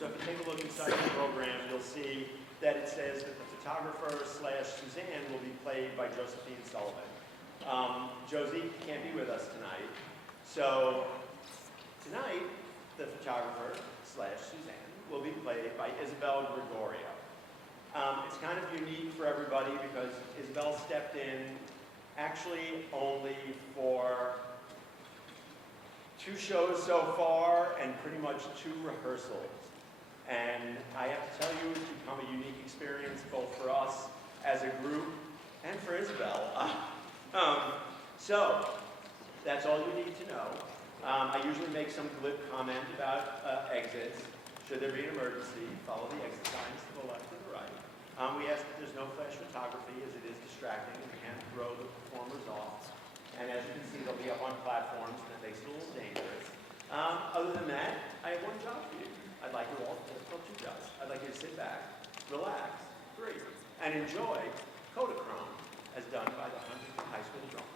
So if you take a look inside the program, you'll see that it says that the photographer slash Suzanne will be played by Josephine Sullivan. Josie can't be with us tonight. So tonight, the photographer slash Suzanne will be played by Isabel Gregorio. It's kind of unique for everybody because Isabel stepped in actually only for 2 shows so far and pretty much 2 rehearsals. And I have to tell you, it's become a unique experience both for us as a group and for Isabel. So that's all you need to know. I usually make some glib comment about exits. Should there be an emergency, follow the exit signs to the left and the right. We ask that there's no flash photography as it is distracting and can throw the performers off. And as you can see, they'll be up on platforms, and that makes it a little dangerous. Other than that, I have one job for you. I'd like you all to well, 2 jobs. I'd like you to sit back, relax, breathe, and enjoy Kodachrome as done by the Huntington High School Drum Club.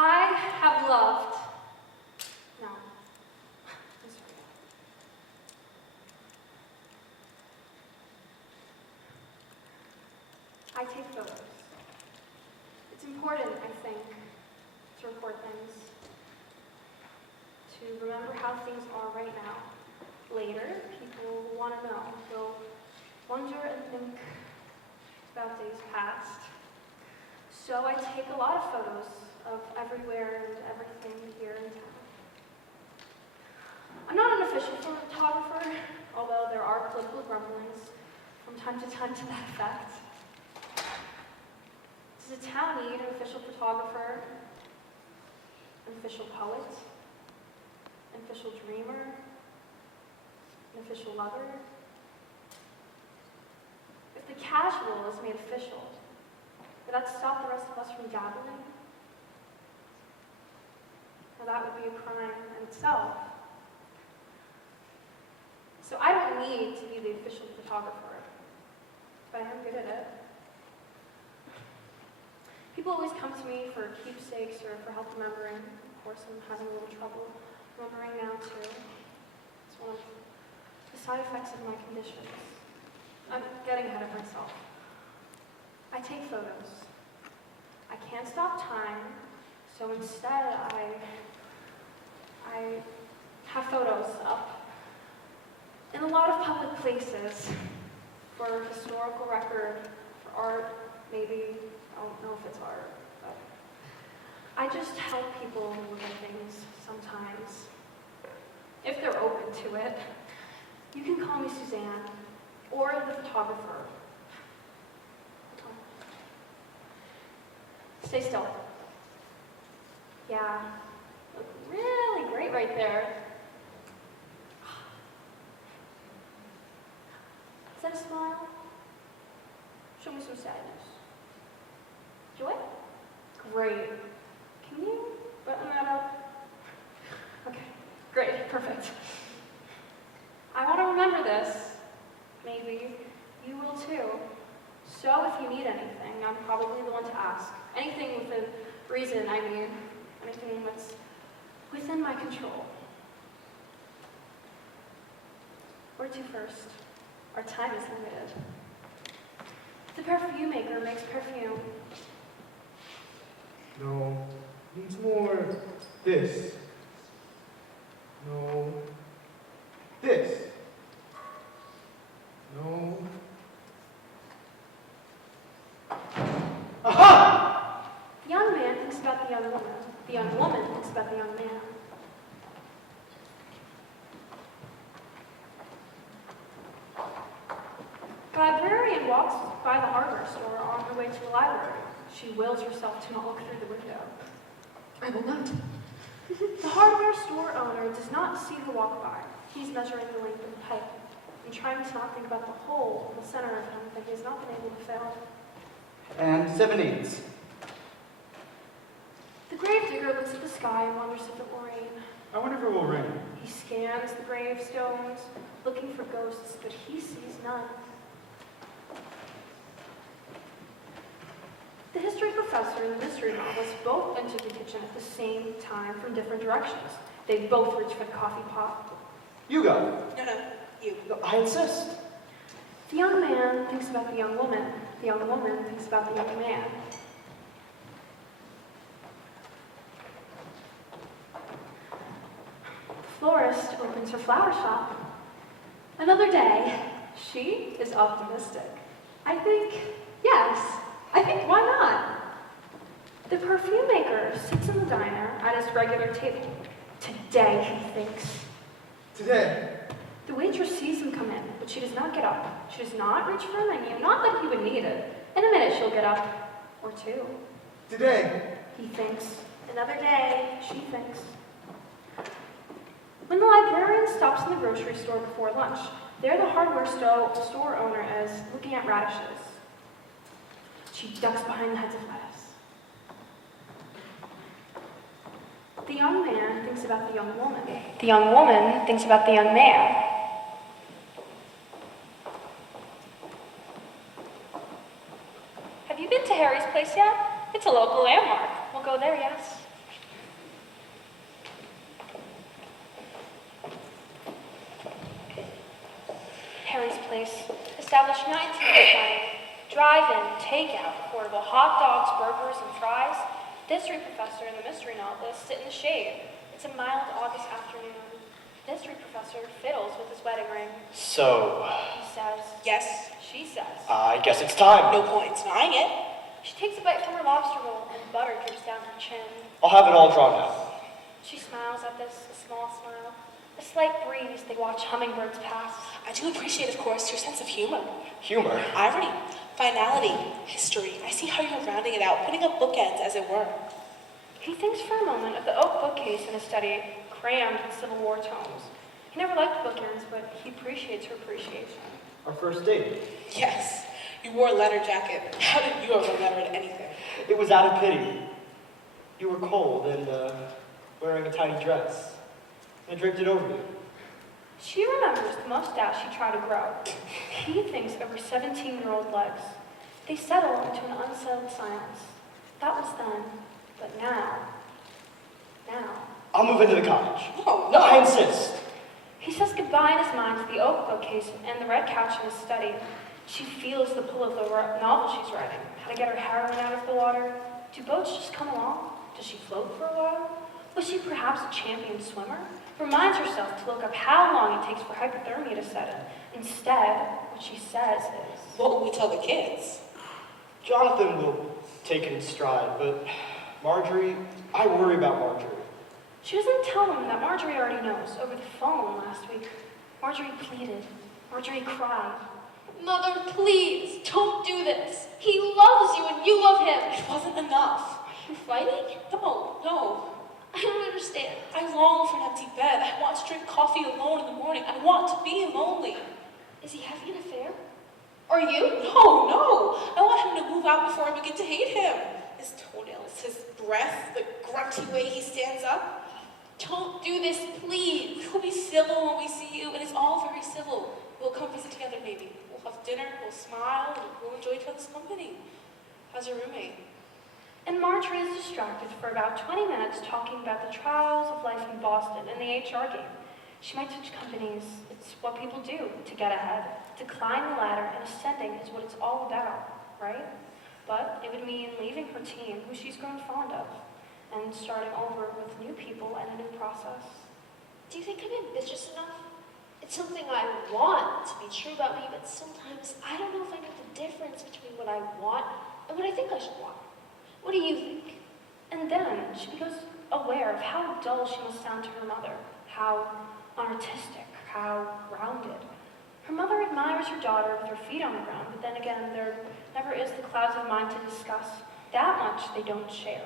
I have loved, no, I'm sorry. I take photos. It's important, I think, to record things, to remember how things are right now. Later, people will want to know. They'll wonder and think about days past. So I take a lot of photos of everywhere and everything here in town. I'm not an official photographer, although there are political grumblings from time to time to that effect. Does a town need an official photographer, an official poet, an official dreamer, an official lover? If the casual is made official, would that stop the rest of us from dabbling? Now that would be a crime in itself. So I don't need to be the official photographer, but I'm good at it. People always come to me for keepsakes or for help remembering. Of course, I'm having a little trouble remembering now too. It's one of the side effects of my conditions. I'm getting ahead of myself. I take photos. I can't stop time, so instead I have photos up in a lot of public places for historical record, for art, maybe. I don't know if it's art, but I just help people look at things sometimes, if they're open to it. You can call me Suzanne, or the photographer. Stay still. Yeah, look really great right there. Is that a smile? Show me some sadness. Joy? Great. Can you button that up? Okay, great, perfect. I want to remember this. Maybe you will too. So if you need anything, I'm probably the one to ask. Anything within reason, I mean. Anything that's within my control. Where to first? Our time is limited. The perfume maker makes perfume. No, needs more this. No, this. No. Aha! The young man thinks about the young woman. The young woman thinks about the young man. The librarian walks by the hardware store on her way to the library. She wills herself to not look through the window. I will not. The hardware store owner does not see her walk by. He's measuring the length of the pipe and trying to not think about the hole in the center of him that he has not been able to fill. And 7/8. The gravedigger looks at the sky and wonders if it will rain. I wonder if it will rain. He scans the gravestones, looking for ghosts, but he sees none. The history professor and the mystery novelist both entered the kitchen at the same time from different directions. They both reached for the coffee pot. You go. No, you. No, I insist. The young man thinks about the young woman. The young woman thinks about the young man. The florist opens her flower shop. Another day. She is optimistic. I think, why not? The perfume maker sits in the diner at his regular table. Today, he thinks. Today. The waitress sees him come in, but she does not get up. She does not reach for a menu, not that he would need it. In a minute, she'll get up. Or two. Today. He thinks. Another day, she thinks. When the librarian stops in the grocery store before lunch, there the hardware store owner is, looking at radishes. She ducks behind the heads of lettuce. The young man thinks about the young woman. The young woman thinks about the young man. Have you been to Harry's place yet? It's a local landmark. We'll go there, yes. Harry's place, established 1920. Drive-in, takeout, affordable hot dogs, burgers, and fries. The history professor and the mystery novelist sit in the shade. It's a mild August afternoon. The history professor fiddles with his wedding ring. So, He says, Yes. she says. I guess it's time. No point denying it. She takes a bite from her lobster roll and butter drips down her chin. I'll have it all drawn out. She smiles at this, a small smile. A slight breeze, they watch hummingbirds pass. I do appreciate, of course, your sense of humor. Humor. Irony, finality, history. I see how you're rounding it out, putting up bookends, as it were. He thinks for a moment of the oak bookcase in his study, crammed with Civil War tomes. He never liked bookends, but he appreciates her appreciation. Our first date. Yes, you wore a letter jacket. How did you ever letter at anything? It was out of pity. You were cold and wearing a tiny dress. I draped it over you. She remembers the mustache she tried to grow. He thinks of her 17-year-old legs. They settle into an unsettled silence. That was then, but now. I'll move into the cottage. Oh, No, I insist. He says goodbye in his mind to the oak bookcase and the red couch in his study. She feels the pull of the novel she's writing, how to get her heroine out of the water. Do boats just come along? Does she float for a while? Was she perhaps a champion swimmer? Reminds herself to look up how long it takes for hypothermia to set in. Instead, what she says is, what will we tell the kids? Jonathan will take it in stride, but Marjorie, I worry about Marjorie. she doesn't tell him that Marjorie already knows over the phone last week. Marjorie pleaded. Marjorie cried. Mother, please, don't do this. He loves you and you love him. It wasn't enough. Are you fighting? No. I don't understand. I long for an empty bed. I want to drink coffee alone in the morning. I want to be lonely. Is he having an affair? Are you? No. I want him to move out before I begin to hate him. His toenails, his breath, the grunty way he stands up. Don't do this, please. We'll be civil when we see you, and it's all very civil. We'll come visit together maybe. We'll have dinner, we'll smile, and we'll enjoy each other's company. How's your roommate? And Marjorie is distracted for about 20 minutes talking about the trials of life in Boston and the HR game. She might switch companies. It's what people do to get ahead. To climb the ladder and ascending is what it's all about, right? But it would mean leaving her team, who she's grown fond of, and starting over with new people and a new process. Do you think I'm ambitious enough? It's something I want to be true about me, but sometimes I don't know if I know the difference between what I want and what I think I should want. What do you think? And then she becomes aware of how dull she must sound to her mother, how unartistic, how grounded. Her mother admires her daughter with her feet on the ground, but then again, there never is the clouds of mind to discuss. That much they don't share.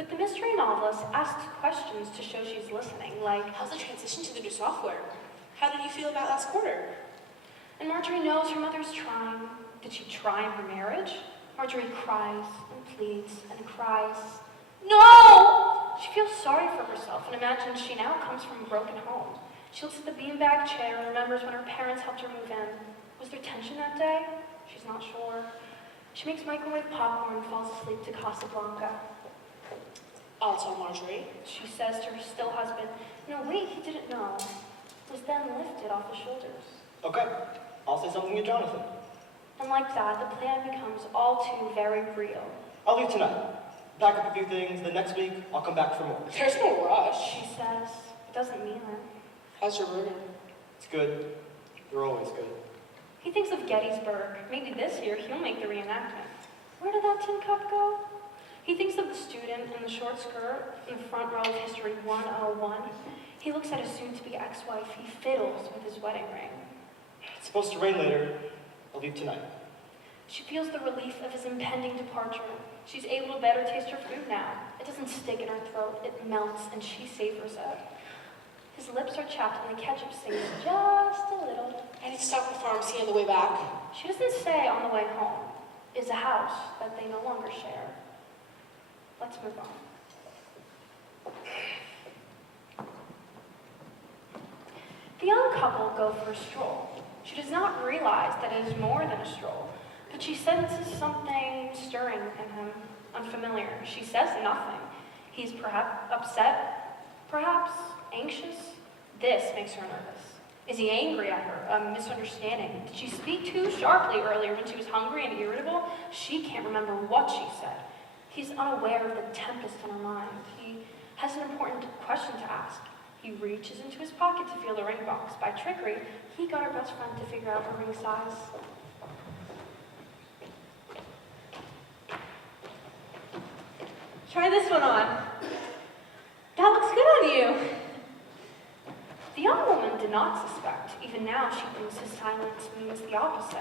But the mystery novelist asks questions to show she's listening, like, How's the transition to the new software? How did you feel about last quarter? and Marjorie knows her mother's trying. Did she try in her marriage? Marjorie cries and pleads and cries. No! She feels sorry for herself and imagines she now comes from a broken home. She looks at the beanbag chair and remembers when her parents helped her move in. Was there tension that day? She's not sure. She makes microwave popcorn and falls asleep to Casablanca. I'll tell Marjorie. She says to her still husband, no, wait, he didn't know. Was then lifted off his shoulders. Okay, I'll say something to Jonathan. And like that, the plan becomes all too very real. I'll leave tonight. Pack up a few things, then next week I'll come back for more. There's no rush. She says, it doesn't mean it. How's your room? It's good. You're always good. He thinks of Gettysburg. Maybe this year he'll make the reenactment. Where did that tin cup go? He thinks of the student in the short skirt in the front row of History 101. He looks at his soon-to-be ex-wife. He fiddles with his wedding ring. It's supposed to rain later. I'll leave tonight. She feels the relief of his impending departure. She's able to better taste her food now. It doesn't stick in her throat. It melts, and she savors it. His lips are chapped, and the ketchup sings just a little. I need to stop at the pharmacy on the way back. She doesn't say on the way home. Is a house that they no longer share. Let's move on. The young couple go for a stroll. She does not realize that it is more than a stroll, but she senses something stirring in him, unfamiliar. She says nothing. He's perhaps upset, perhaps anxious. This makes her nervous. Is he angry at her? A misunderstanding? Did she speak too sharply earlier when she was hungry and irritable? She can't remember what she said. He's unaware of the tempest in her mind. He has an important question to ask. He reaches into his pocket to feel the ring box. By trickery, he got her best friend to figure out her ring size. Try this one on. That looks good on you. The young woman did not suspect. Even now, she thinks his silence means the opposite.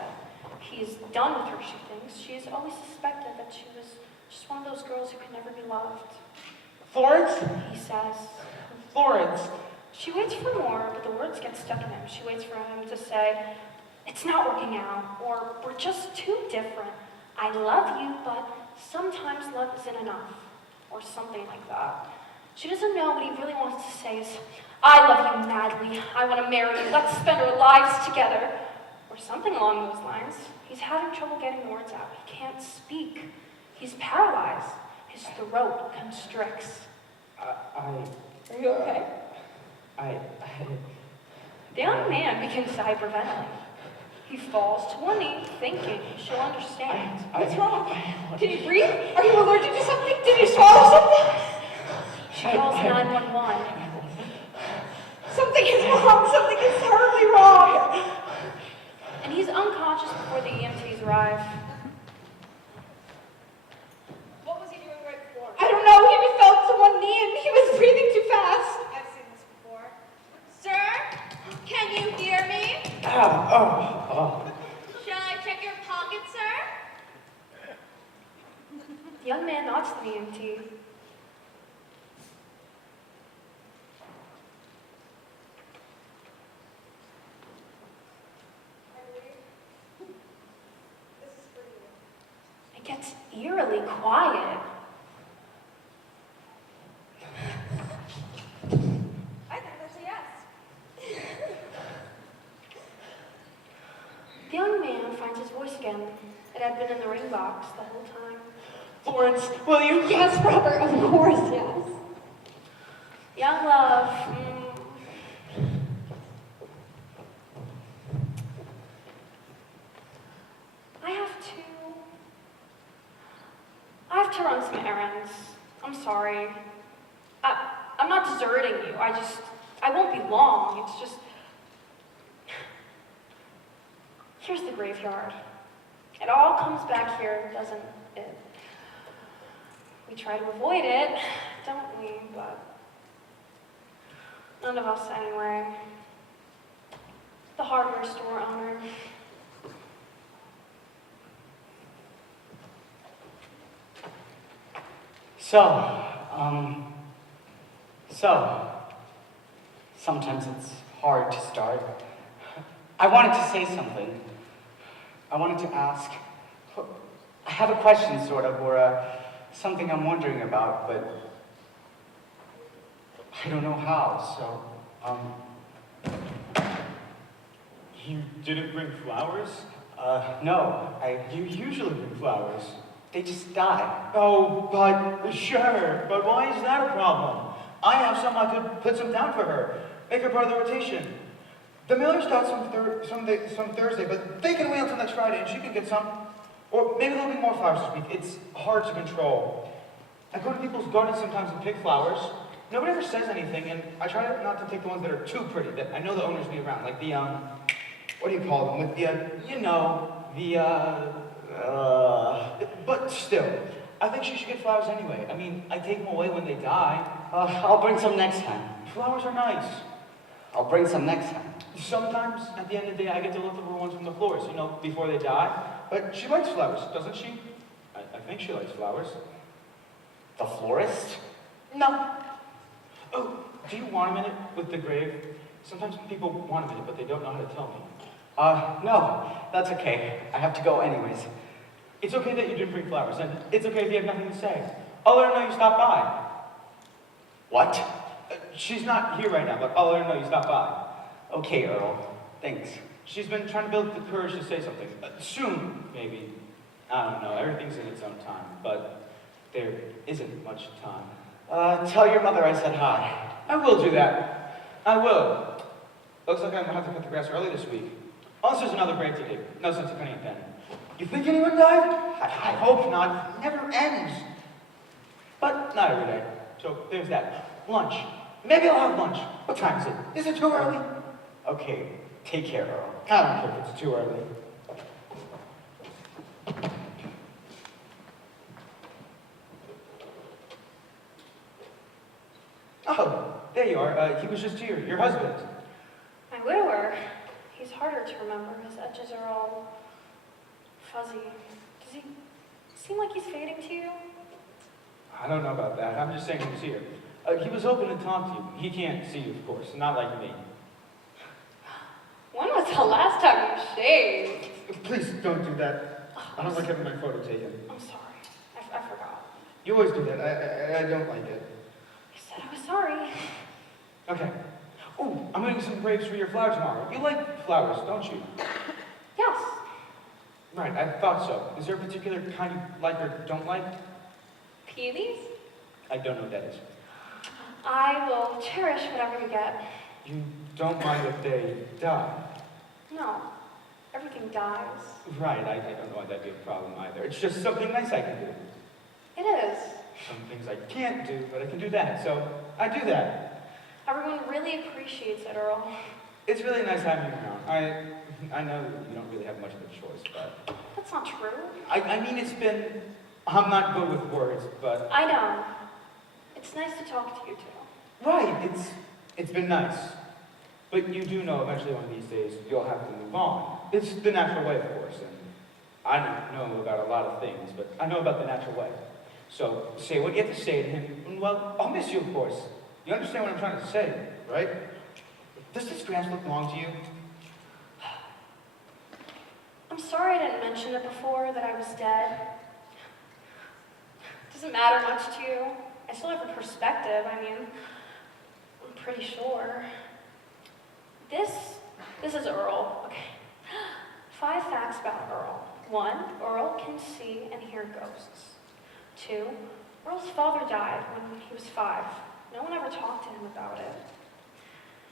He is done with her, she thinks. She has always suspected that she was just one of those girls who could never be loved. Florence? He says. Florence! She waits for more, but the words get stuck in him. She waits for him to say, it's not working out, or we're just too different. I love you, but sometimes love isn't enough, or something like that. She doesn't know what he really wants to say is, I love you madly. I want to marry you. Let's spend our lives together. Or something along those lines. He's having trouble getting the words out. He can't speak. He's paralyzed. His throat constricts. Are you okay? The young man begins to hyperventilate. He falls to one knee, thinking she'll understand. What's wrong? Did he breathe? Are you allergic to something? Did he swallow something? She calls 911. Something is wrong. Something is terribly wrong. And he's unconscious before the EMTs arrive. What was he doing right before? I don't know. He fell to one knee and he was breathing too fast. I've seen this before. Sir, can you hear me? Shall I check your pocket, sir? The young man nods to the EMT. This is for you. It gets eerily quiet. I think that's a yes. The young man finds his voice again. It had been in the ring box the whole time. Florence, will you? Yes, Robert. Of course, yes. Young love. I have to run some errands. I'm sorry. I'm not deserting you. I won't be long. It's just, here's the graveyard. It all comes back here, doesn't it? We try to avoid it, don't we? But none of us anyway. The hardware store owner. So, So, sometimes it's hard to start. I wanted to say something. I wanted to ask. I have a question, sort of, or something I'm wondering about, but I don't know how, so, You didn't bring flowers? no, You usually bring flowers. they just die. Oh, but sure. But why is that a problem? I have some. I could put some down for her. Make her part of the rotation. The Millers got some Thursday, but they can wait until next Friday, and she can get some. Or maybe there'll be more flowers this week. It's hard to control. I go to people's gardens sometimes and pick flowers. Nobody ever says anything, and I try not to take the ones that are too pretty, that I know the owners be around, like the, what do you call them? With the, you know, but still, I think she should get flowers anyway. I mean, I take them away when they die. I'll bring some next time. Flowers are nice. I'll bring some next time. Sometimes, at the end of the day, I get to look over ones from the floors, you know, before they die. But she likes flowers, doesn't she? I think she likes flowers. The florist? No. Oh, do you want a minute with the grave? Sometimes people want a minute, but they don't know how to tell me. No, that's okay. I have to go anyways. It's okay that you didn't bring flowers, and it's okay if you have nothing to say. I'll let her know you stopped by. What? She's not here right now, but I'll let her know you stopped by. Okay, Earl. Thanks. She's been trying to build the courage to say something. Soon, maybe. I don't know. Everything's in its own time, but there isn't much time. Tell your mother I said hi. I will do that. I will. Looks like I'm gonna have to cut the grass early this week. Unless there's another grave to dig. No sense of cutting it then. You think anyone died? I hope not. It never ends. But not every day. So there's that. Lunch. Maybe I'll have lunch. What time is it? Is it too early? Okay, take care, Earl. I don't care if it's too early. Oh, there you are. He was just here. Your husband. My widower. He's harder to remember. His edges are all fuzzy. Does he seem like he's fading to you? I don't know about that. I'm just saying he was here. He was hoping to talk to you. He can't see you, of course. Not like me. When was the last time you shaved? Please don't do that. I don't like having my photo taken. I'm sorry. I forgot. You always do that. I don't like it. I said I was sorry. Okay. Oh, I'm getting some grapes for your flowers tomorrow. You like flowers, don't you? Yes. Right, I thought so. Is there a particular kind you like or don't like? Peonies? I don't know what that is. I will cherish whatever you get. You don't mind if they die? No. Everything dies. Right, I don't know why that'd be a problem either. It's just something nice I can do. It is. Some things I can't do, but I can do that, so I do that. Everyone really appreciates it, Earl. It's really nice having you around. I know that you don't really have much of a choice, but... That's not true. I mean, it's been... I'm not good with words, but... I know. It's nice to talk to you two. Right, it's been nice. But you do know eventually one of these days you'll have to move on. It's the natural way, of course, and I don't know about a lot of things, but I know about the natural way. So say what you have to say to him, and well, I'll miss you, of course. You understand what I'm trying to say, right? Does this grass look long to you? I'm sorry I didn't mention it before, that I was dead. It doesn't matter much to you. I still have a perspective, I mean, I'm pretty sure. This is Earl, okay. 5 facts about Earl. 1, Earl can see and hear ghosts. 2, Earl's father died when he was 5. No one ever talked to him about it.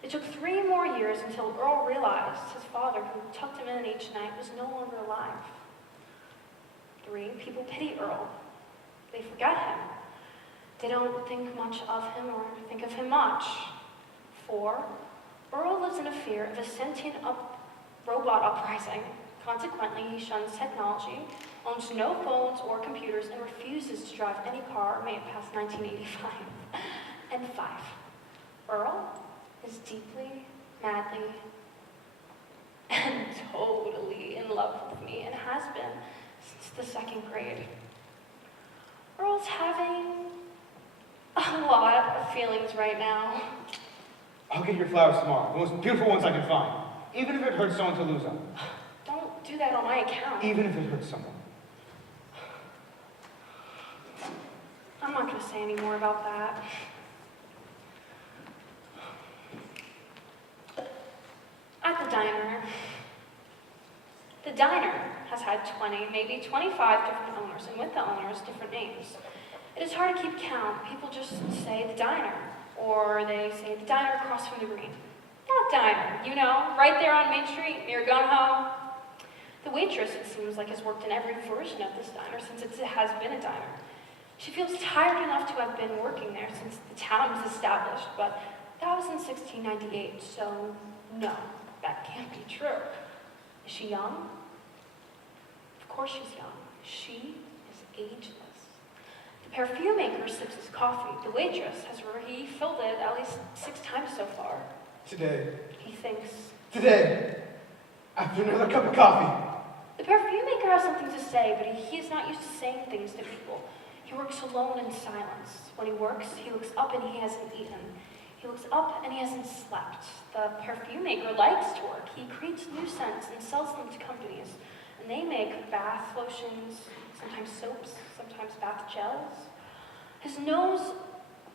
It took 3 more years until Earl realized his father, who tucked him in each night, was no longer alive. 3, people pity Earl. They forget him. They don't think much of him or think of him much. 4, Earl lives in a fear of a sentient robot uprising. Consequently, he shuns technology, owns no phones or computers, and refuses to drive any car made past 1985. And 5, Earl is deeply, madly, and totally in love with me, and has been since the 2nd grade. Earl's having A lot of feelings right now. I'll get your flowers tomorrow, the most beautiful ones I can find. Even if it hurts someone to lose them. Don't do that on my account. Even if it hurts someone. I'm not going to say any more about that. At the diner. The diner has had 20, maybe 25 different owners, and with the owners, different names. It is hard to keep count. People just say the diner, or they say the diner across from the green. That diner, you know, right there on Main Street, near Gun Ho. The waitress, it seems like, has worked in every version of this diner since it has been a diner. She feels tired enough to have been working there since the town was established, but that was in 1698, so no, that can't be true. Is she young? Of course she's young. She is ageless. The perfume maker sips his coffee. The waitress has refilled it at least 6 times so far. Today. He thinks. Today. After another cup of coffee. The perfume maker has something to say, but he is not used to saying things to people. He works alone in silence. When he works, he looks up and he hasn't eaten. He looks up and he hasn't slept. The perfume maker likes to work. He creates new scents and sells them to companies. And they make bath lotions, sometimes soaps, sometimes bath gels. His nose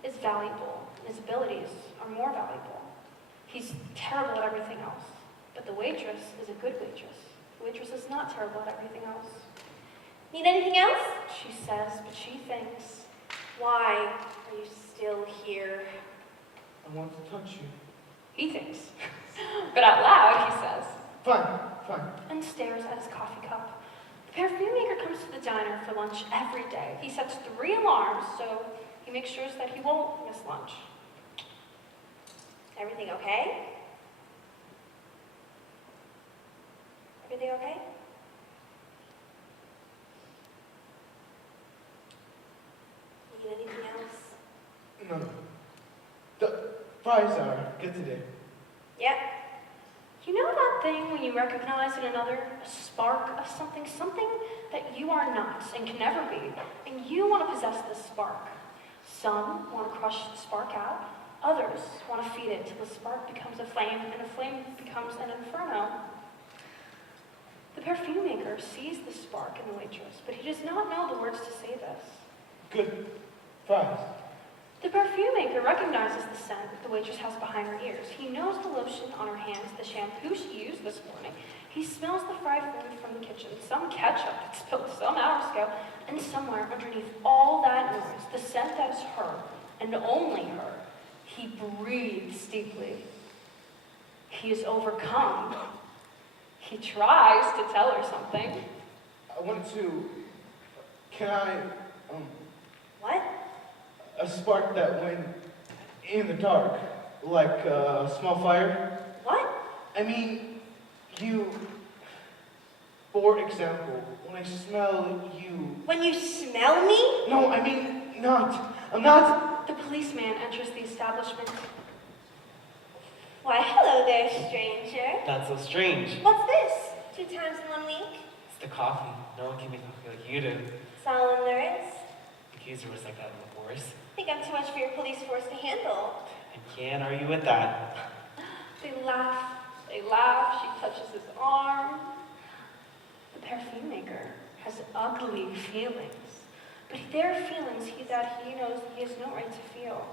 is valuable, and his abilities are more valuable. He's terrible at everything else. But the waitress is a good waitress. The waitress is not terrible at everything else. Need anything else? She says, but she thinks, why are you still here? I want to touch you. He thinks. But out loud, he says, Fine. and stares at his coffee cup. The perfume maker comes to the diner for lunch every day. He sets 3 alarms, so he makes sure that he won't miss lunch. Everything okay? Everything okay? Need anything else? No. The fries are good today. Yeah. You know that thing when you recognize in another a spark of something that you are not and can never be, and you want to possess this spark? Some want to crush the spark out, others want to feed it till the spark becomes a flame, and a flame becomes an inferno. The perfume maker sees the spark in the waitress, but he does not know the words to say this. Good fries. The perfume maker recognizes the scent that the waitress has behind her ears. He knows the lotion on her hands, the shampoo she used this morning. He smells the fried food from the kitchen, some ketchup that spilled some hours ago, and somewhere underneath all that noise, the scent that is her, and only her, he breathes deeply. He is overcome. He tries to tell her something. I wanted to... Can I... What? A spark that went in the dark, like a small fire. What? I mean, you... For example, when I smell you... When you smell me? No, I mean, not. I'm not... The policeman enters the establishment. Why, hello there, stranger. That's so strange. What's this? 2 times in 1 week? It's the coffee. No one can make coffee like you do. That's all there is. The accuser was like that in the force. I think I'm too much for your police force to handle. I can't argue with that. They laugh. She touches his arm. The perfume maker has ugly feelings, but they're feelings that he knows he has no right to feel.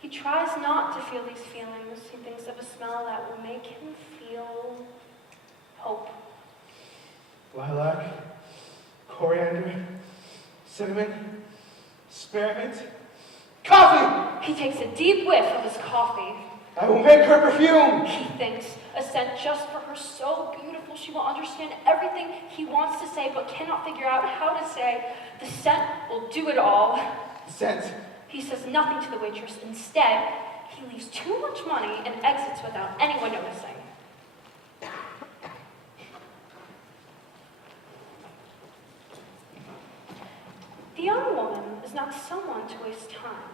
He tries not to feel these feelings. He thinks of a smell that will make him feel hope. Lilac, coriander, cinnamon, spearmint, coffee! He takes a deep whiff of his coffee. I will make her perfume! He thinks a scent just for her, so beautiful she will understand everything he wants to say but cannot figure out how to say. The scent will do it all. Scent. He says nothing to the waitress. Instead, he leaves too much money and exits without anyone noticing. The young woman is not someone to waste time.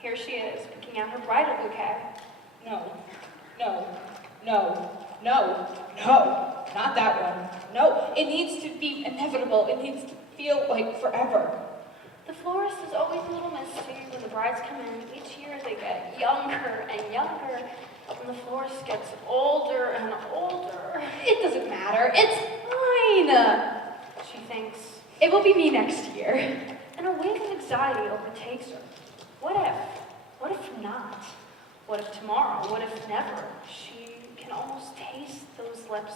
Here she is, picking out her bridal bouquet. No, not that one. No, it needs to be inevitable. It needs to feel like forever. The florist is always a little misty when the brides come in. Each year they get younger and younger, and the florist gets older and older. It doesn't matter. It's fine. She thinks, It will be me next year. and a wave of anxiety overtakes her. What if? What if not? What if tomorrow? What if never? She can almost taste those lips,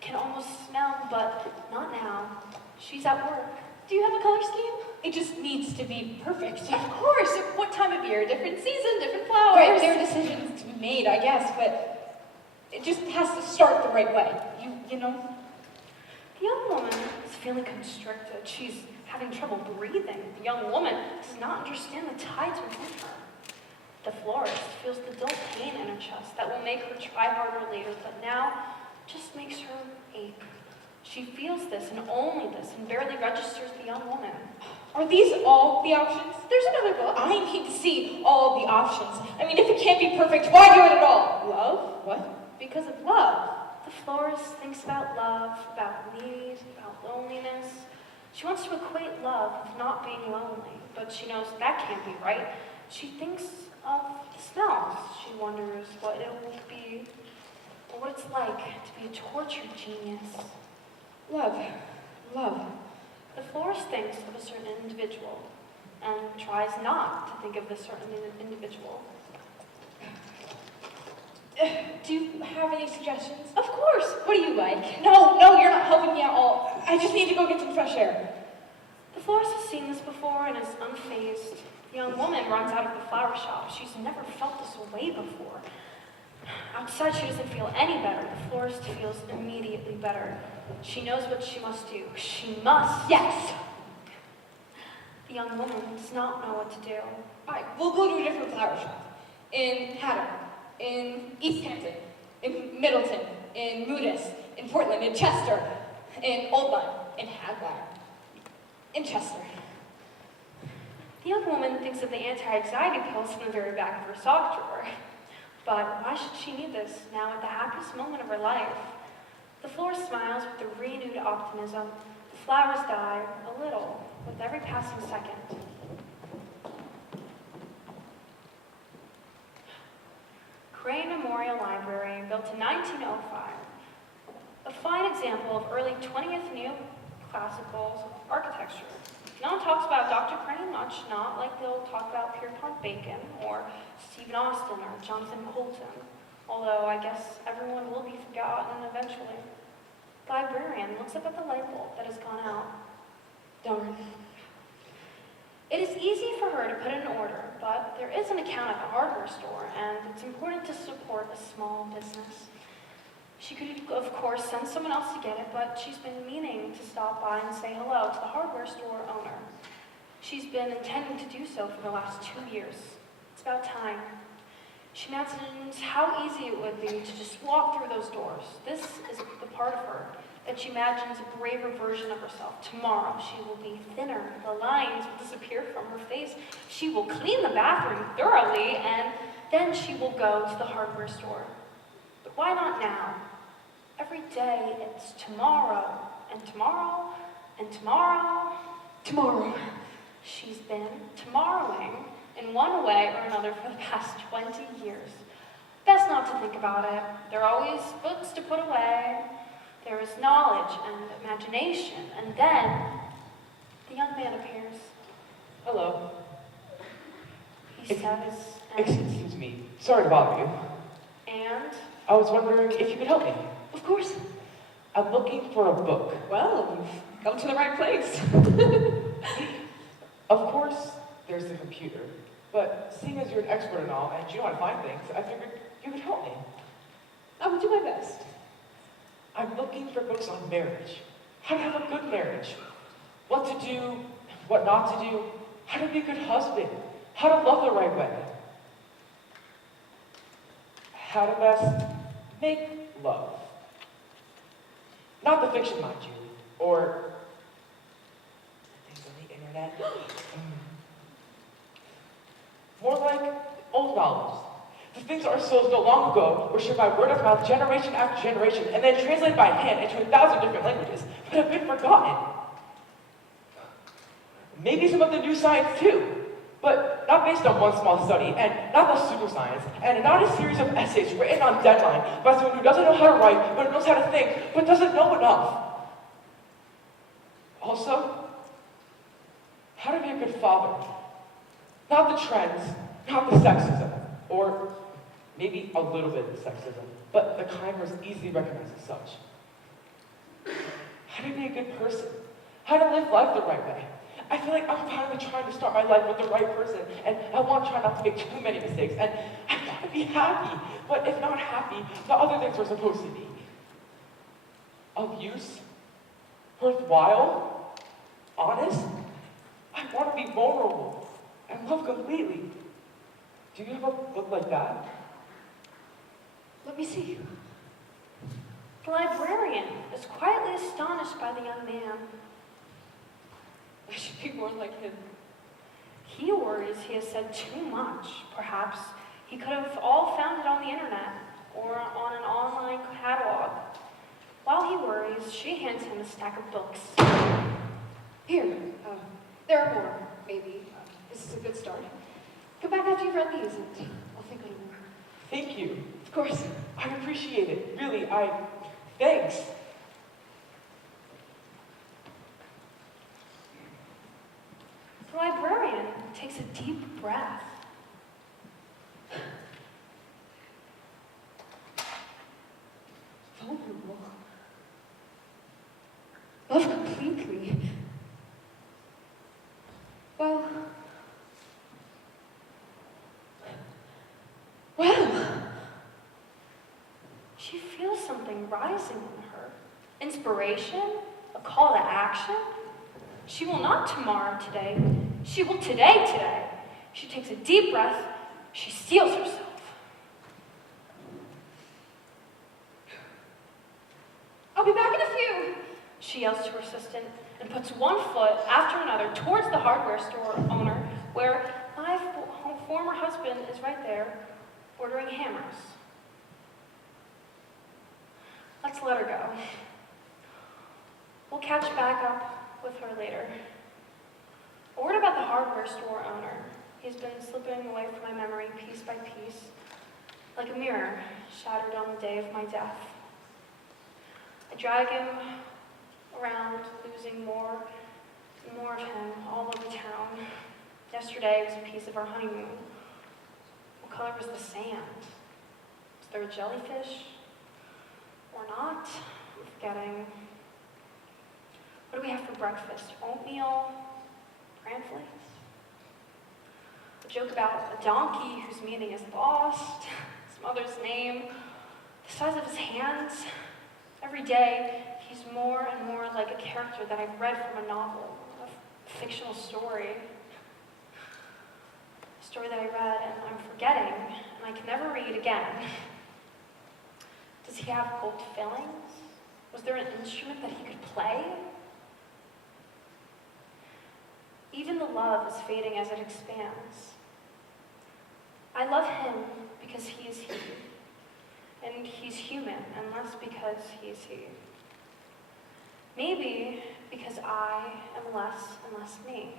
can almost smell, but not now. She's at work. Do you have a color scheme? It just needs to be perfect. Of course. What time of year? Different season, different flowers. Right, there are decisions to be made, I guess, but it just has to start the right way. You know? The young woman is feeling constricted. She's having trouble breathing. The young woman does not understand the tides within her. The florist feels the dull pain in her chest that will make her try harder later, but now just makes her ache. She feels this and only this and barely registers the young woman. Are these all the options? There's another book. I need to see all the options. I mean, if it can't be perfect, why do it at all? Love? What? Because of love. The florist thinks about love, about need, about loneliness. She wants to equate love with not being lonely, but she knows that can't be right. She thinks of the smells. She wonders what it will be, or what it's like to be a tortured genius. Love. Love. The florist thinks of a certain individual and tries not to think of this certain individual. Do you have any suggestions? Of course! What do you like? No, you're not helping me at all. I just need to go get some fresh air. The florist has seen this before and is unfazed. The young woman runs out of the flower shop. She's never felt this way before. Outside, she doesn't feel any better. The florist feels immediately better. She knows what she must do. She must. Yes. The young woman does not know what to do. All right, we'll go to a different flower shop. In Haddam, in East Hampton, in Middleton, in Moodus, in Portland, in Chester, in Old Lyme, in Hadwire, in Chester. The young woman thinks of the anti-anxiety pills in the very back of her sock drawer. But why should she need this now at the happiest moment of her life? The florist smiles with a renewed optimism. The flowers die a little with every passing second. Crane Memorial Library, built in 1905. A fine example of early 20th neoclassical architecture. No one talks about Dr. Crane much, not like they'll talk about Pierpont Bacon or Stephen Austin or Jonathan Colton, although I guess everyone will be forgotten eventually. The librarian looks up at the light bulb that has gone out. Darn. It is easy for her to put in an order, but there is an account at the hardware store, and it's important to support a small business. She could, of course, send someone else to get it, but she's been meaning to stop by and say hello to the hardware store owner. She's been intending to do so for the last 2 years. It's about time. She imagines how easy it would be to just walk through those doors. This is the part of her that she imagines a braver version of herself. Tomorrow, she will be thinner. The lines will disappear from her face. She will clean the bathroom thoroughly, and then she will go to the hardware store. But why not now? Every day, it's tomorrow, and tomorrow, and tomorrow. Tomorrow. She's been tomorrowing in one way or another for the past 20 years. Best not to think about it. There are always books to put away. There is knowledge and imagination. And then, the young man appears. Hello. He says, Excuse me. Sorry to bother you. and I was wondering if you could help me. Of course. I'm looking for a book. Well, you've come to the right place. Of course, there's the computer. But seeing as you're an expert and all, and you know how to find things, I figured you could help me. I will do my best. I'm looking for books on marriage. How to have a good marriage. What to do, what not to do. How to be a good husband. How to love the right way. How to best make love. Not the fiction, mind you. Or things on the internet. More like old novels. The things our souls no long ago were shared by word of mouth generation after generation and then translated by hand into 1,000 different languages, but have been forgotten. maybe some of the new science too. But not based on one small study, and not the pseudoscience, and not a series of essays written on deadline by someone who doesn't know how to write, but knows how to think, but doesn't know enough. Also, how to be a good father. Not the trends, not the sexism, or maybe a little bit of sexism, but the kind where it's easily recognized as such. How to be a good person. How to live life the right way. I feel like I'm finally trying to start my life with the right person, and I want to try not to make too many mistakes, and I want to be happy, but if not happy, the other things we're supposed to be. Of use, worthwhile, honest. I want to be vulnerable and love completely. Do you have a book like that? Let me see. The librarian is quietly astonished by the young man. I should be more like him. He worries he has said too much. Perhaps he could have all found it on the internet or on an online catalog. While he worries, she hands him a stack of books. Here, there are more, maybe. This is a good start. Come back after you've read these, and I'll think on more. Thank you. Of course. I appreciate it. Really, thanks. The librarian takes a deep breath. Vulnerable. Love completely. Well, She feels something rising in her. Inspiration? A call to action? She will not tomorrow today. She will today. She takes a deep breath. She steels herself. I'll be back in a few. She yells to her assistant and puts one foot after another towards the hardware store owner where my former husband is right there ordering hammers. Let's let her go. We'll catch back up with her later. A word about the hardware store owner. He's been slipping away from my memory piece by piece, like a mirror shattered on the day of my death. I drag him around, losing more and more of him all over town. Yesterday was a piece of our honeymoon. What color was the sand? Was there a jellyfish? Or not? I'm forgetting. What do we have for breakfast? Oatmeal? Bran flakes? A joke about a donkey whose meaning is lost. His mother's name. The size of his hands. Every day, he's more and more like a character that I've read from a novel, a fictional story. A story that I read and I'm forgetting, and I can never read again. Does he have gold fillings? Was there an instrument that he could play? Even the love is fading as it expands. I love him because he is he. And he's human, and less because he is he. Maybe because I am less and less me.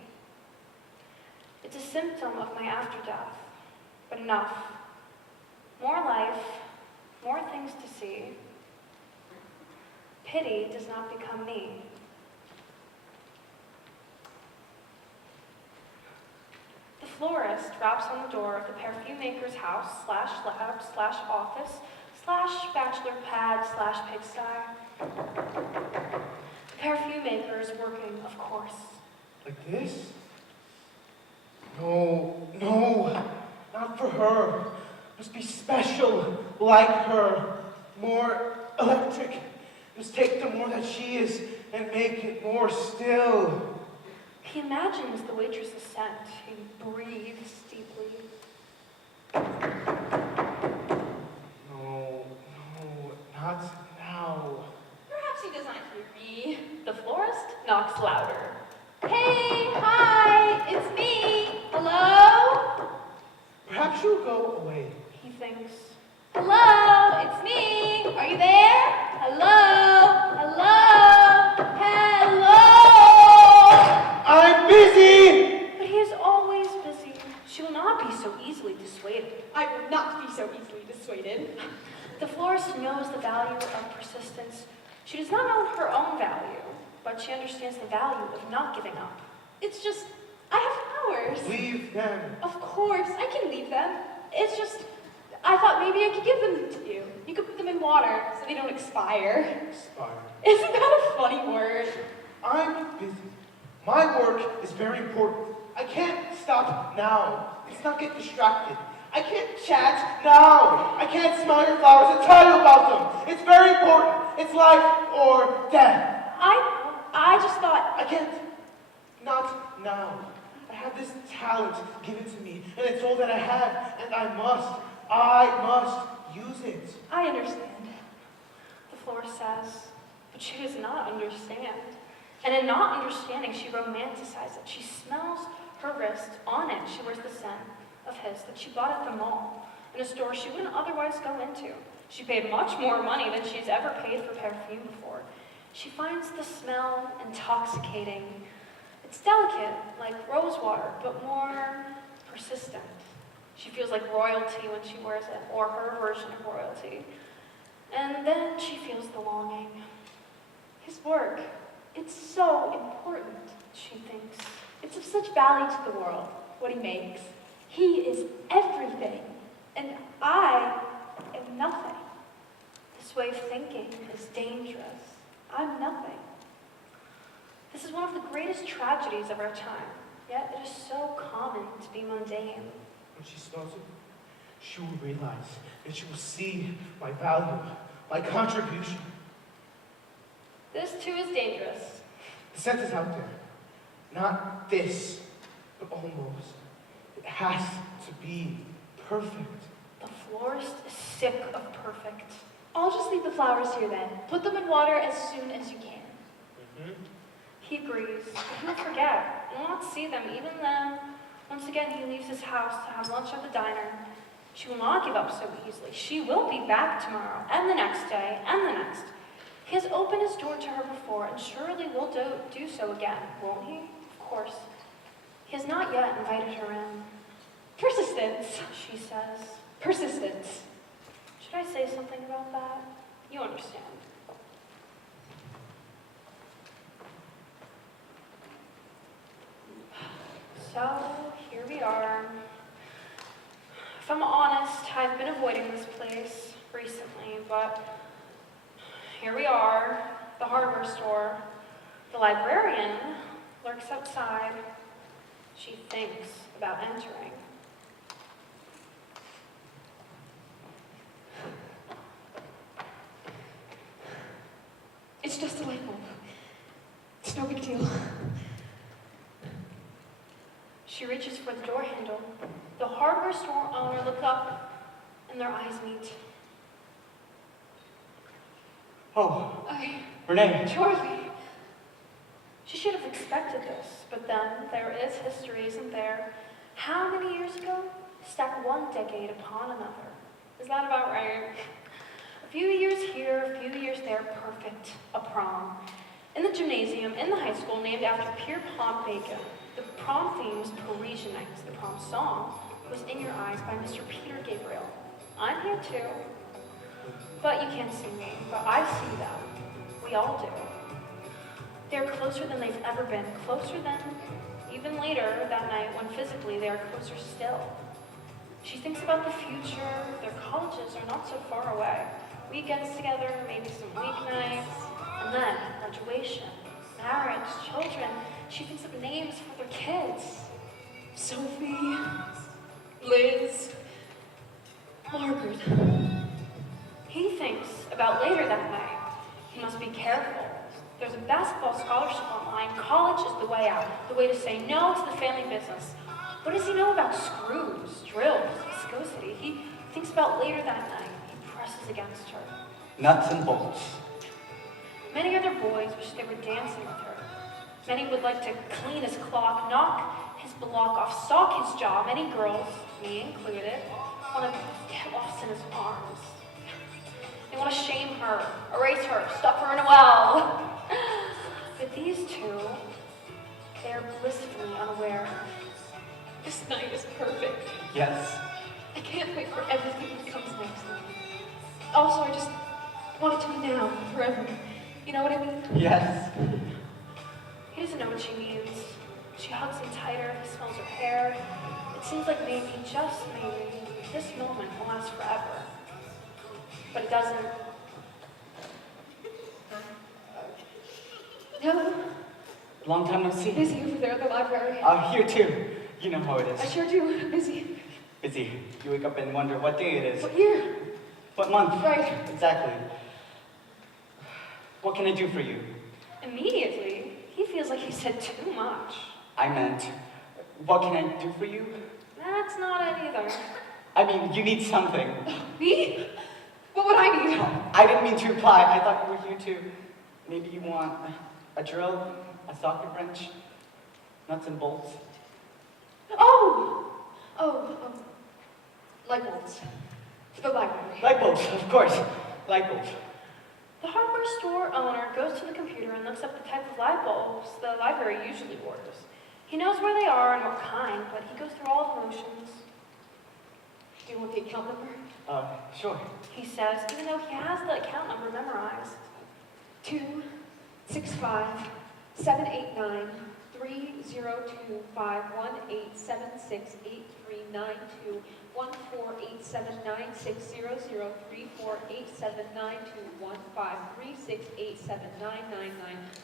It's a symptom of my after-death, but enough. More life, more things to see. Pity does not become me. The florist raps on the door of the perfume maker's house /lab /office /bachelor pad /pigsty. The perfume maker is working, of course. Like this? No, not for her. Must be special, like her, more electric. Just take the more that she is and make it more still. He imagines the waitress's scent. He breathes deeply. No, not now. Perhaps he does not hear me. The florist knocks louder. Hey, hi, it's me. Hello? Perhaps you'll go away. He thinks. Hello, it's me. Are you there? Hello? I'm busy! value of persistence. She does not know her own value, but she understands the value of not giving up. It's just, I have flowers. Leave them. Of course, I can leave them. It's just, I thought maybe I could give them to you. You could put them in water so they don't expire. Expire. Isn't that a funny word? I'm busy. My work is very important. I can't stop now. Let's not get distracted. I can't chat now. I can't smell your flowers and tell you about them. It's very important. It's life or death. I just thought, I can't. Not now. I have this talent given to me, and it's all that I have, and I must use it. I understand. The florist says, but she does not understand. And in not understanding, she romanticizes it. She smells her wrist. On it, she wears the scent of his that she bought at the mall, in a store she wouldn't otherwise go into. She paid much more money than she's ever paid for perfume before. She finds the smell intoxicating. It's delicate, like rose water, but more persistent. She feels like royalty when she wears it, or her version of royalty. And then she feels the longing. His work, it's so important, she thinks. it's of such value to the world, what he makes. He is everything, and I am nothing. This way of thinking is dangerous. I'm nothing. This is one of the greatest tragedies of our time, yet it is so common to be mundane. When she smells it, she will realize and she will see my value, my contribution. This too is dangerous. The scent is out there. Not this, but almost. It has to be perfect. The florist is sick of perfect. I'll just leave the flowers here then. Put them in water as soon as you can. He agrees, but he will forget and will not see them even then. Once again, he leaves his house to have lunch at the diner. She will not give up so easily. She will be back tomorrow, and the next day, and the next. He has opened his door to her before, and surely will do so again, won't he? Of course. He has not yet invited her in. Persistence. She says. Persistence. Should I say something about that? You understand. So, here we are. If I'm honest, I've been avoiding this place recently, but here we are, the hardware store. The librarian lurks outside. She thinks about entering. It's just a light bulb. It's no big deal. She reaches for the door handle. The hardware store owner looks up, and their eyes meet. Oh, Renee. Charlie! She should have expected this, but then there is history, isn't there? How many years ago? Stack one decade upon another. Is that about right? A few years here, a few years there, perfect. A prom. In the gymnasium, in the high school, named after Pierpont Bacon. The prom theme was Parisian Nights. The prom song was In Your Eyes by Mr. Peter Gabriel. I'm here too. But you can't see me, but I see them. We all do. They're closer than they've ever been, closer than even later that night when physically they are closer still. She thinks about the future. Their colleges are not so far away. Weekends together, maybe some weeknights, and then graduation, marriage, children. She thinks of names for their kids. Sophie, Liz, Margaret. He thinks about later that night. He must be careful. There's a basketball scholarship online. College is the way out, the way to say no to the family business. What does he know about screws, drills, viscosity? He thinks about later that night. He presses against her. Nuts and bolts. Many other boys wish they were dancing with her. Many would like to clean his clock, knock his block off, sock his jaw. Many girls, me included, want to get lost in his arms. They want to shame her, erase her, stuff her in a well. But these two, they are blissfully unaware. This night is perfect. Yes. I can't wait for everything that comes next. Also, I just want belong to me now, forever. You know what I mean? Yes. He doesn't know what she means. She hugs him tighter, he smells her hair. It seems like maybe, just maybe, this moment will last forever. But it doesn't. No, Long time no see. busy over there at the library. Here too. You know how it I is. sure do, busy. Busy. You wake up and wonder what day it is. What year? What month? Right. Exactly. What can I do for you? Immediately, he feels like he said too much. I meant, what can I do for you? That's not it either. I mean, you need something. Me? What would I need? I didn't mean to imply. I thought you were here to. Maybe you want a drill, a socket wrench, nuts and bolts. Oh! Light bulbs. For the library. Light bulbs, of course. Light bulbs. The hardware store owner goes to the computer and looks up the type of light bulbs the library usually orders. He knows where they are and what kind, but he goes through all the motions. Do you want the account number? Sure. He says, even though he has the account number memorized. 2, 6, 5, 7, 8, 9, 3, 0, 2, 5, 1, 8, 7, 9, 9, 9,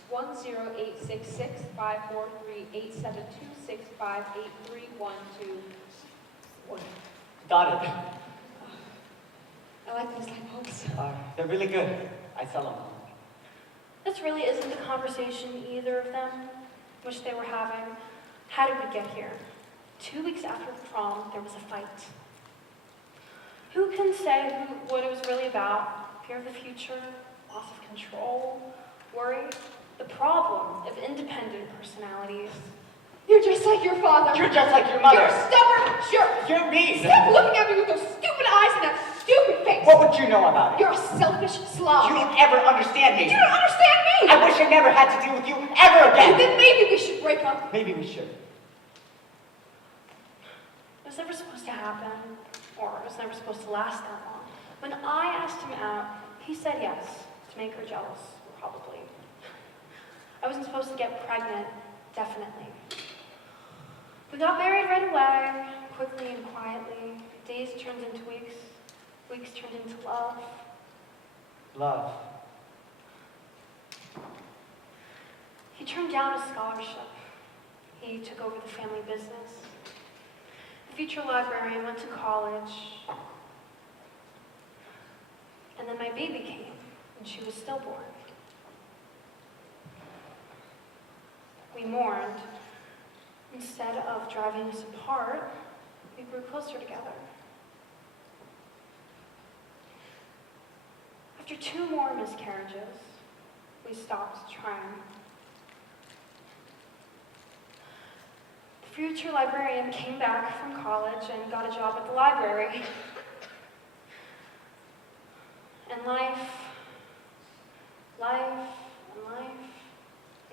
1, 0, 8, 6, 6, 5, 4, 3, 8, 7, 2, 6, 5, 8, 3, 1, 2. Got it. I like those light bulbs. I sell them. This really isn't the conversation either of them, which they were having. How did we get here? 2 weeks after the prom, there was a fight. Who can say what it was really about? Fear of the future, loss of control, worry, the problem of independent personalities. You're just like your father. You're just like your mother. You're a stubborn jerk. You're mean. Stop looking at me with those stupid eyes and that stupid face. What would you know about it? You're a selfish slob. You don't ever understand me. You don't understand me. I wish I never had to deal with you ever And again. then maybe we should break up. Maybe we should. It was never supposed to happen, or it was never supposed to last that long. When I asked him out, he said yes, to make her jealous, probably. I wasn't supposed to get pregnant, definitely. We got married right away, quickly and quietly. Days turned into weeks, weeks turned into love. Love. He turned down a scholarship. He took over the family business. The future librarian went to college. And then my baby came, and she was stillborn. We mourned. Instead of driving us apart, we grew closer together. After 2 more miscarriages, we stopped trying. The future librarian came back from college and got a job at the library. And life,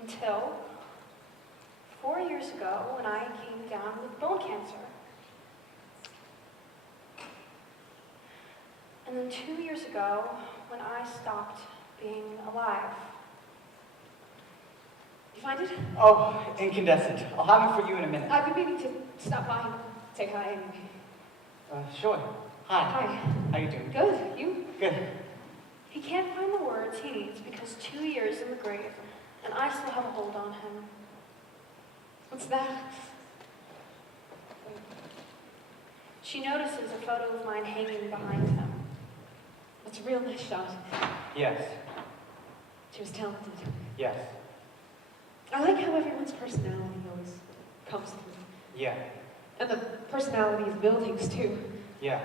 until 4 years ago when I came down with bone cancer. And then 2 years ago when I stopped being alive. You find it? Oh, incandescent. I'll have it for you in a minute. I've been meaning to stop by and say hi. Sure. Hi. Hi. How you doing? Good. You? Good. He can't find the words he needs because 2 years in the grave, and I still have a hold on him. What's that? She notices a photo of mine hanging behind him. It's a real nice shot. Yes. She was talented. Yes. I like how everyone's personality always comes through. Yeah. And the personality of buildings, too. Yeah.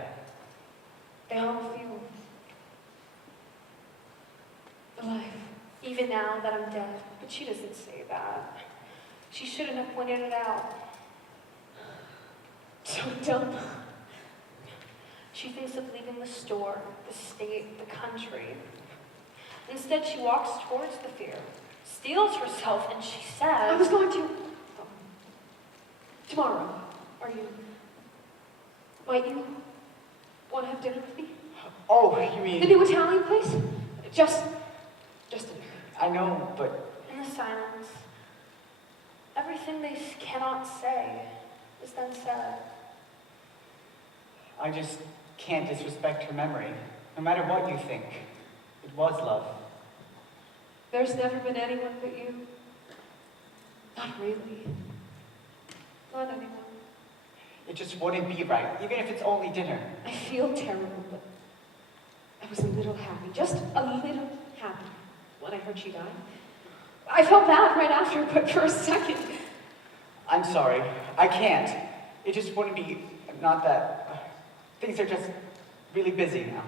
They all feel, Alive. even now that I'm dead. But she doesn't say that. She shouldn't have pointed it out. So dumb. She thinks of leaving the store, the state, the country. Instead, she walks towards the fear, steels herself, and she I was says, going to... tomorrow. Are you... might you want to have dinner with me? Oh, you The mean... new Italian place? Just dinner. I know, but In the silence, everything they cannot say is then said. I just can't disrespect her memory. No matter what you think, it was love. There's never been anyone but you. Not really. Not anyone. It just wouldn't be right, even if it's only dinner. I feel terrible, but I was a little happy, just a little happy when I heard she died. I felt bad right after, but for a second. I'm sorry. I can't. It just wouldn't be, not that. Things are just really busy now.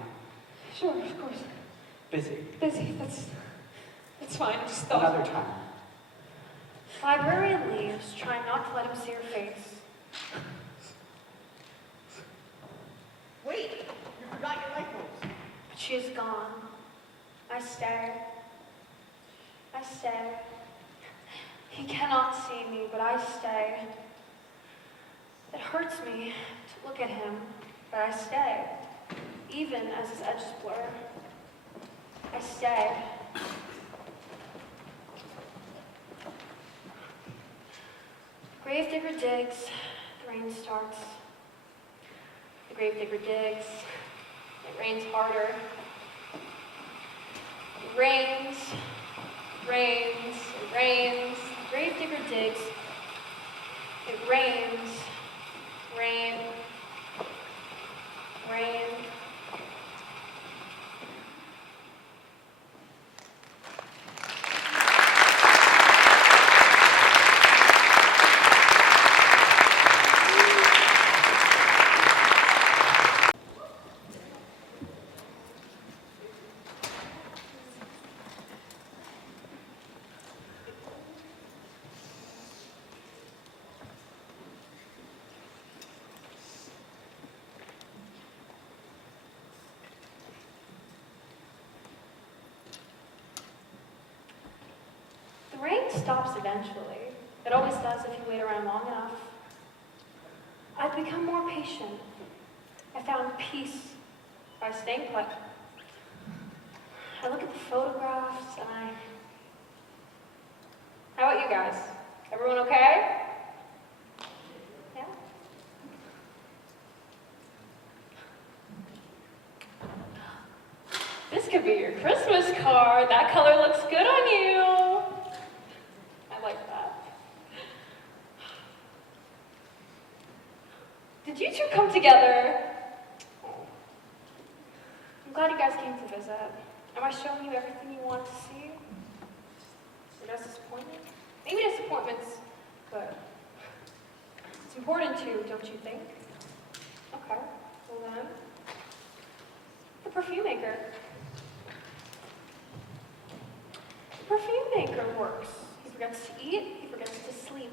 Sure, of course. Busy. Busy, that's fine, I just thought. Another time. Librarian leaves, trying not to let him see her face. Wait, you forgot your light bulbs. But she is gone. I stay. I stay. He cannot see me, but I stay. It hurts me to look at him, but I stay, even as his edges blur. I stay. Gravedigger digs, the rain starts. The gravedigger digs, it rains harder. It rains, rains, it rains. The gravedigger digs, it rains, rain, rain. The rain stops eventually. It always does if you wait around long enough. I've become more patient. I found peace by staying put. I look at the photographs and How about you guys? Everyone okay? Yeah? This could be your Christmas card. That color looks good on you. I like that. Did you two come together? I'm glad you guys came to visit. Am I showing you everything you want to see? Or just disappointment? Maybe disappointments, but it's important too, don't you think? Okay, well then, the perfume maker. The perfume maker works. He forgets to eat, he forgets to sleep.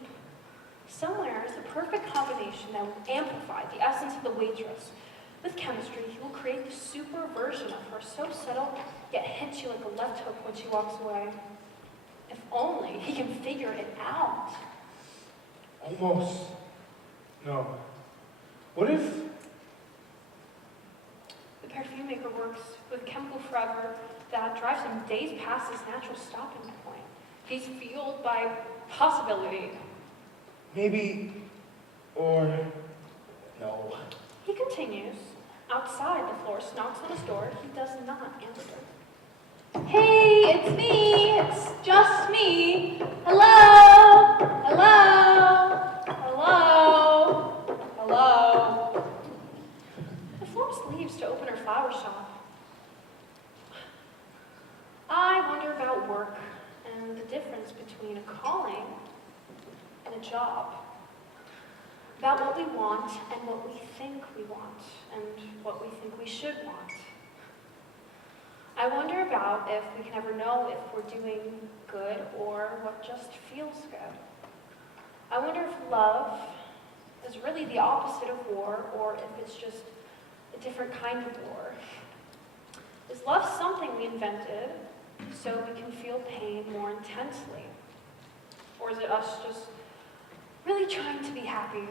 Somewhere is the perfect combination that will amplify the essence of the waitress. With chemistry, he will create the super version of her, so subtle, yet hits you like a left hook when she walks away. If only he can figure it out. Almost. No. What if... The perfume maker works with chemical forever that drives him days past his natural stopping point. He's fueled by possibility. Maybe... Or... No. He continues. Outside, the floorist knocks on his door. He does not answer. Hey, it's me. It's just me. Hello. Hello. Hello. Hello. The florist leaves to open her flower shop. I wonder about work and the difference between a calling and a job. About what we want and what we think we want and what we think we should want. I wonder about if we can ever know if we're doing good or what just feels good. I wonder if love is really the opposite of war or if it's just a different kind of war. Is love something we invented so we can feel pain more intensely? Or is it us just really trying to be happy?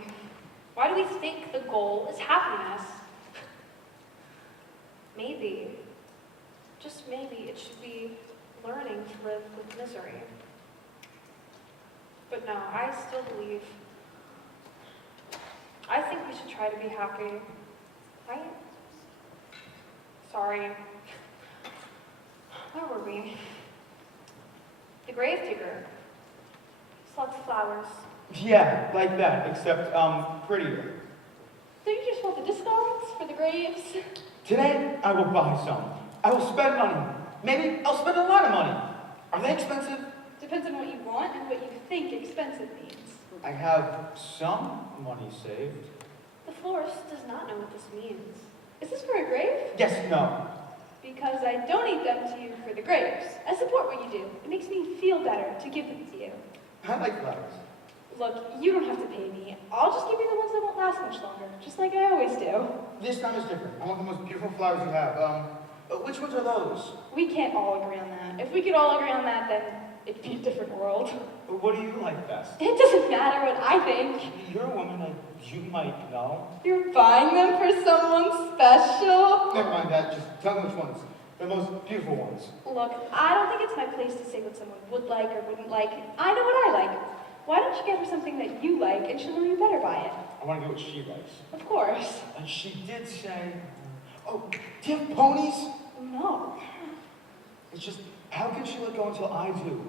Why do we think the goal is happiness? Maybe, just maybe, it should be learning to live with misery. But no, I still believe. I think we should try to be happy. Right? Sorry. Where were we? The gravedigger. Slugs flowers. Yeah, like that, except, prettier. So you just want the discards for the graves? Today, I will buy some. I will spend money. Maybe I'll spend a lot of money. Are they expensive? Depends on what you want and what you think expensive means. I have some money saved. The florist does not know what this means. Is this for a grave? Yes, no. Because I donate them to you for the graves. I support what you do. It makes me feel better to give them to you. I like flowers. Look, you don't have to pay me. I'll just give you the ones that won't last much longer, just like I always do. This time is different. I want the most beautiful flowers you have. Which ones are those? We can't all agree on that. If we could all agree on that, then it'd be a different world. What do you like best? It doesn't matter what I think. You're a woman, you might know. You're buying them for someone special? Never mind that, just tell me which ones. The most beautiful ones. Look, I don't think it's my place to say what someone would like or wouldn't like. I know what I like. Why don't you get her something that you like and she'll know you better by it? I want to get what she likes. Of course. And she did say, oh, do you have ponies? No. It's just, how can she let go until I do?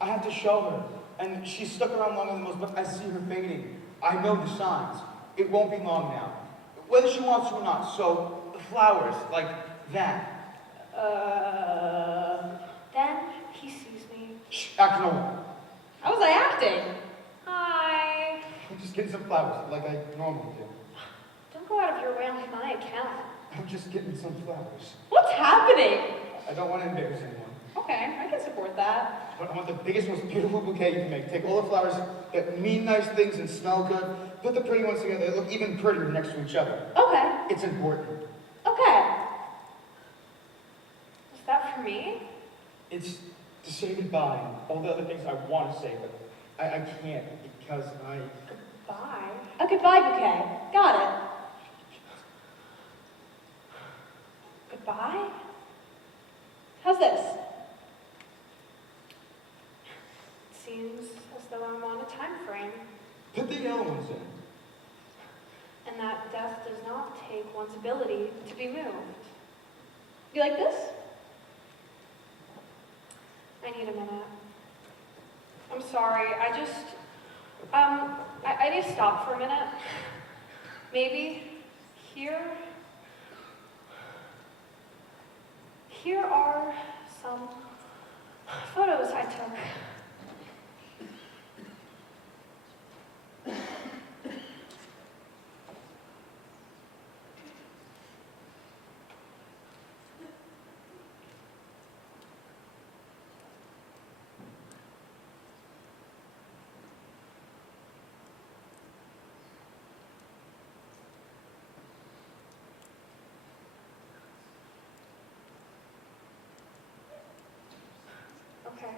I have to show her. And she's stuck around longer than most, but I see her fading. I know the signs. It won't be long now. Whether she wants to or not. So, the flowers, like that. Then he sees me. Shh, act normal. How was I acting? Hi. I'm just getting some flowers, like I normally do. Don't go out of your way on my account. I'm just getting some flowers. What's happening? I don't want to embarrass anyone. Okay, I can support that. But I want the biggest, most beautiful bouquet you can make. Take all the flowers that mean nice things and smell good. Put the pretty ones together. They look even prettier next to each other. Okay, It's important. okay. Is that for me? It's to say goodbye and all the other things I want to say, but I can't because I... Goodbye. A goodbye bouquet. Got it. Goodbye? How's this? It seems as though I'm on a time frame, Put the yellow ones in. and that death does not take one's ability to be moved. You like this? I need a minute. I'm sorry, I need to stop for a minute. Maybe here are some photos I took. Okay,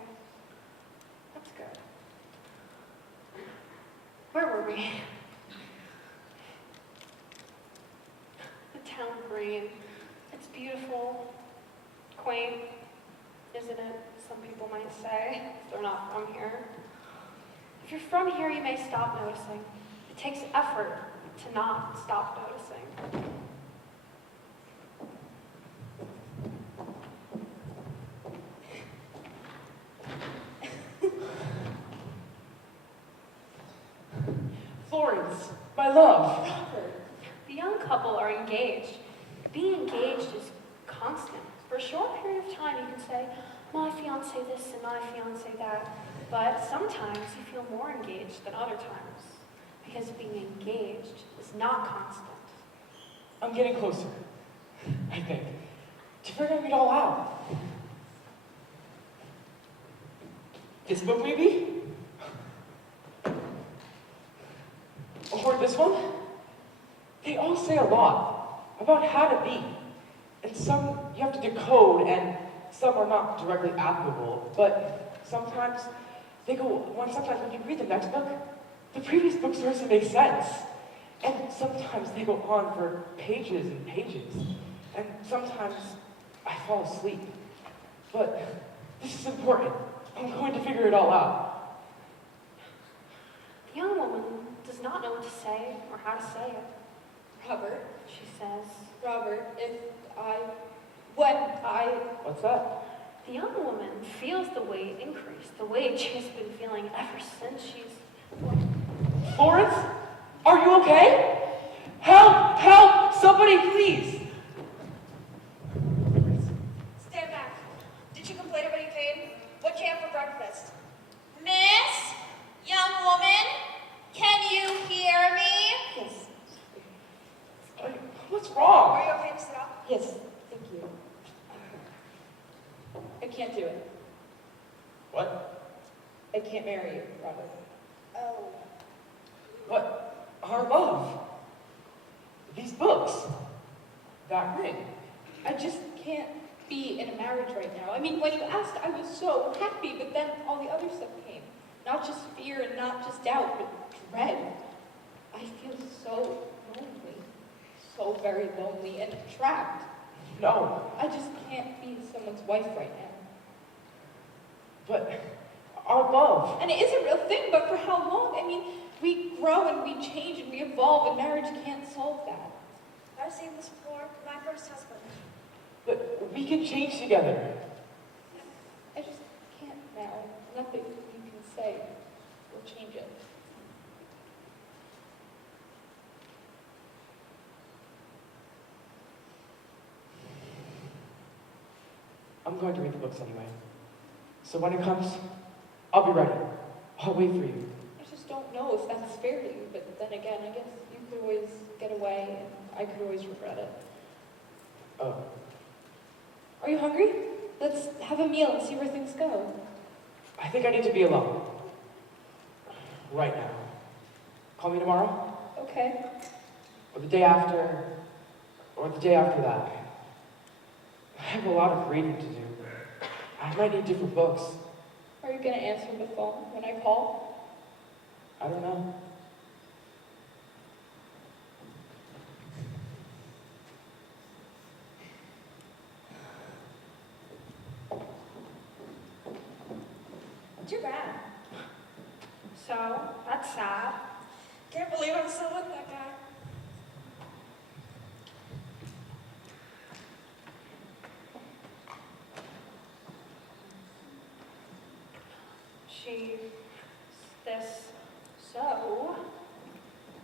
that's good. Where were we? The town green. It's beautiful, quaint, isn't it? Some people might say, if they're not from here. If you're from here, you may stop noticing. It takes effort to not stop noticing. Florence, my love. The young couple are engaged. Being engaged is constant. For a short period of time, you can say, my fiance this and my fiance that. But sometimes you feel more engaged than other times. Because being engaged is not constant. I'm getting closer, I think, to figuring it all out. This book, maybe? Or this one? They all say a lot about how to be. And some you have to decode, and some are not directly applicable. But sometimes they go, sometimes when you read the next book, the previous book starts to make sense. And sometimes they go on for pages and pages. And sometimes I fall asleep. But this is important. I'm going to figure it all out. The young woman does not know what to say or how to say it. Robert, She says, Robert, What's that? the young woman feels the weight increase, the weight she's been feeling ever since she's... Florence? Are you okay? Help! Help! Somebody, please! Stand back. Did you complain about your pain? What do you have for breakfast? Miss? Young woman? Can you hear me? yes, What's Are wrong? you okay to sit up? yes, thank you. I can't do it. What? I can't marry you, Robert. Oh. What? Our love. These books. That ring. I just can't be in a marriage right now. I mean, when you asked, I was so happy, but then all the other stuff came. Not just fear and not just doubt, but dread. I feel so lonely. So very lonely and trapped. No. I just can't be someone's wife right now. But our love. And it is a real thing, but for how long? I mean, we grow and we change and we evolve, and marriage can't solve that. I've seen this before. My first husband. But we can change together. I just can't now. Nothing you can say will change it. I'm going to read the books anyway. So when it comes, I'll be ready. I'll wait for you. I just don't know if that's fair to you, but then again, I guess you could always get away, and I could always regret it. Oh. Are you hungry? Let's have a meal and see where things go. I think I need to be alone. Right now. Call me tomorrow? Okay. Or the day after? Or the day after that? I have a lot of reading to do. I might need different books. Are you gonna answer the phone when I call? I don't know. Too bad. so, that's sad. Can't believe I'm still with that guy.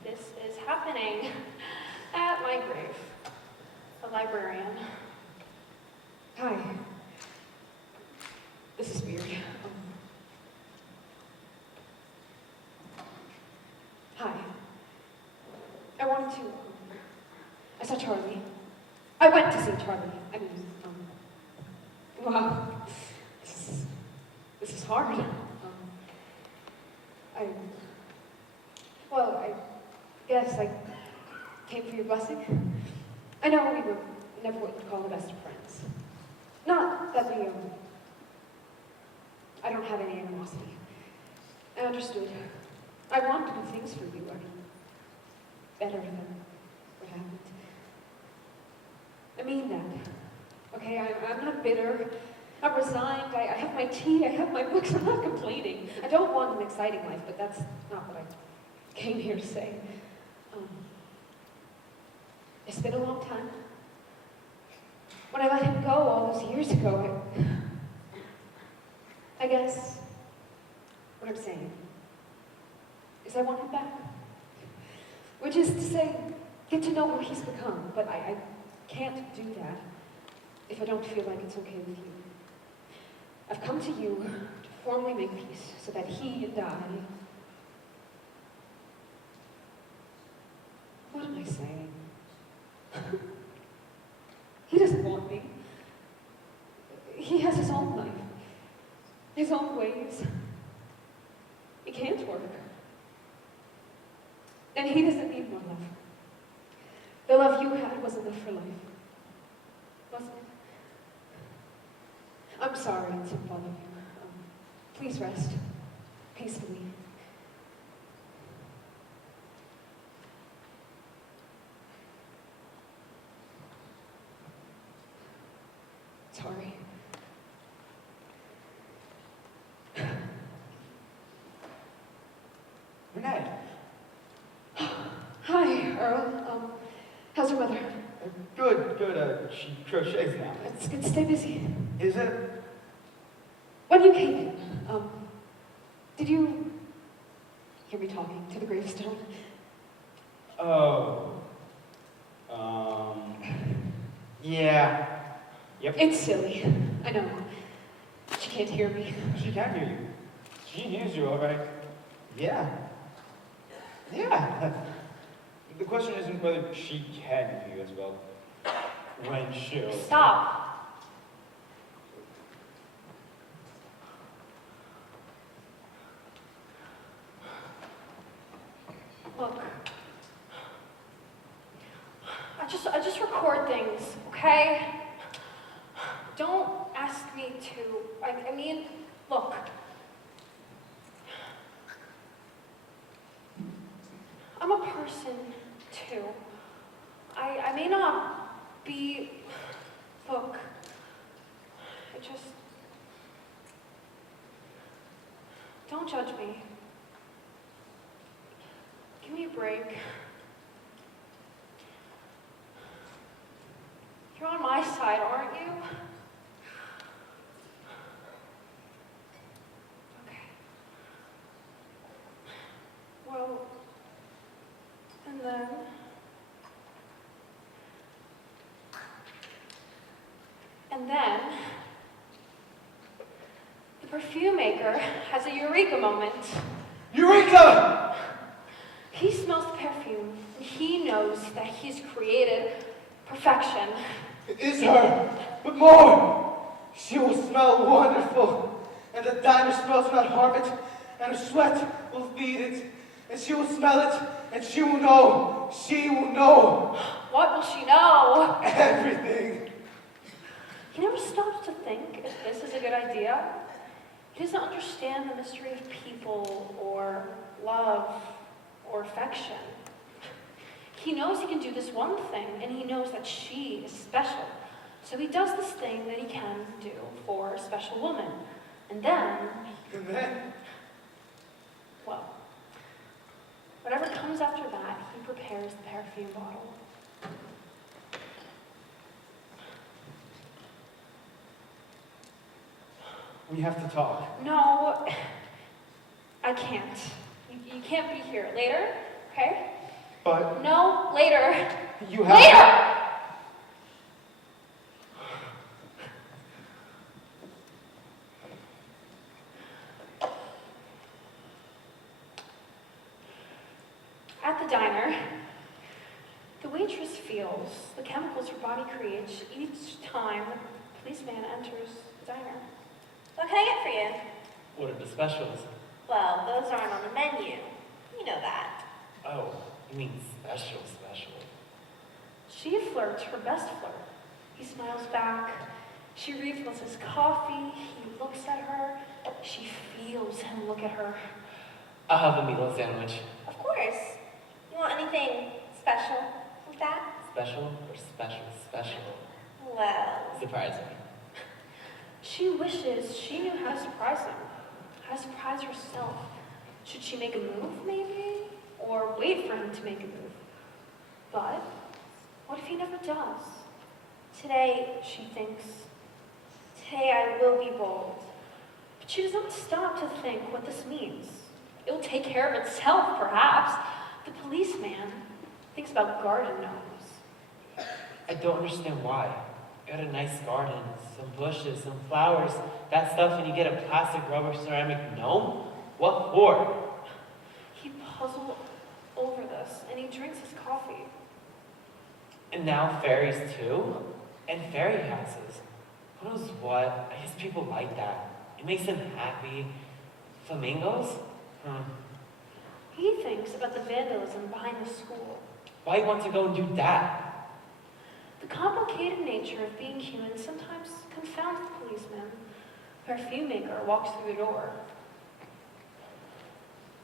This is happening at my grave. The librarian. Hi. This is weird. Hi. I wanted to. I saw Charlie. I went to see Charlie. I mean, wow. This is hard. I guess I came for your blessing. I know we were never what you'd call the best of friends. Not that we, I don't have any animosity. I understood. I want to do things for you. I mean, better than what happened. I mean that. Okay, I'm not bitter. I'm resigned. I have my tea. I have my books. I'm not complaining. I don't want an exciting life, but that's not what I came here to say. It's been a long time. When I let him go all those years ago, I guess what I'm saying is I want him back. Which is to say, get to know what he's become, but I can't do that if I don't feel like it's okay with you. I've come to you to formally make peace so that he and I... What am I saying? He doesn't want me. He has his own life, his own ways. It can't work. And he doesn't need more love. The love you had was enough for life. Wasn't it? I'm sorry to bother you. Please rest peacefully. Sorry. Ned. Hi, Earl. How's your mother? Good, good. She crochets now. It's good to stay busy. Is it? When you came in, did you hear me talking to the gravestone? Oh. Yeah. Yep. It's silly. I know. She can't hear me. She can hear you. She hears you, all right. Yeah. Yeah. The question isn't whether she can hear you as well. When she'll... Stop. Look. I just record things, okay? Don't ask me to. I mean, look. I'm a person, too. I may not be... Look. I just... Don't judge me. Give me a break. You're on my side, aren't you? Okay. Well, and then... And then... The perfume maker has a eureka moment. Eureka! He smells the perfume, and he knows that he's created perfection. It is her, but more. She will smell wonderful, and the diner smells will not harm it, and her sweat will feed it, and she will smell it, and she will know. She will know. What will she know? Everything. He never stops to think if this is a good idea. He doesn't understand the mystery of people, or love, or affection. He knows he can do this one thing, and he knows that she is special. So he does this thing that he can do for a special woman. And then, well, whatever comes after that, he prepares the perfume bottle. We have to talk. No, I can't. You can't be here. Later, okay? But No, later. you have... Later! At the diner, the waitress feels the chemicals her body creates each time the policeman enters the diner. What can I get for you? What are the specials? Well, those aren't on the menu. You know that. Oh, you mean special. She flirts her best flirt. He smiles back. She refills his coffee. He looks at her. She feels him look at her. I'll have a meatloaf sandwich. Of course. You want anything special with that? Special or special? Well, Surprise me. She wishes she knew how to surprise him. How to surprise herself. Should she make a move, maybe? Or wait for him to make a move? But what if he never does? Today, she thinks, today I will be bold. But she does not stop to think what this means. It will take care of itself, perhaps. The policeman thinks about garden gnomes. I don't understand why. You got a nice garden, some bushes, some flowers, that stuff, and you get a plastic rubber ceramic gnome? What for? He puzzled over this, and he drinks his coffee. And now fairies too? And fairy houses. Who knows what? I guess people like that. It makes them happy. Flamingos? He thinks about the vandalism behind the school. Why you want to go and do that? The complicated nature of being human sometimes confounds the policeman. The perfume maker walks through the door.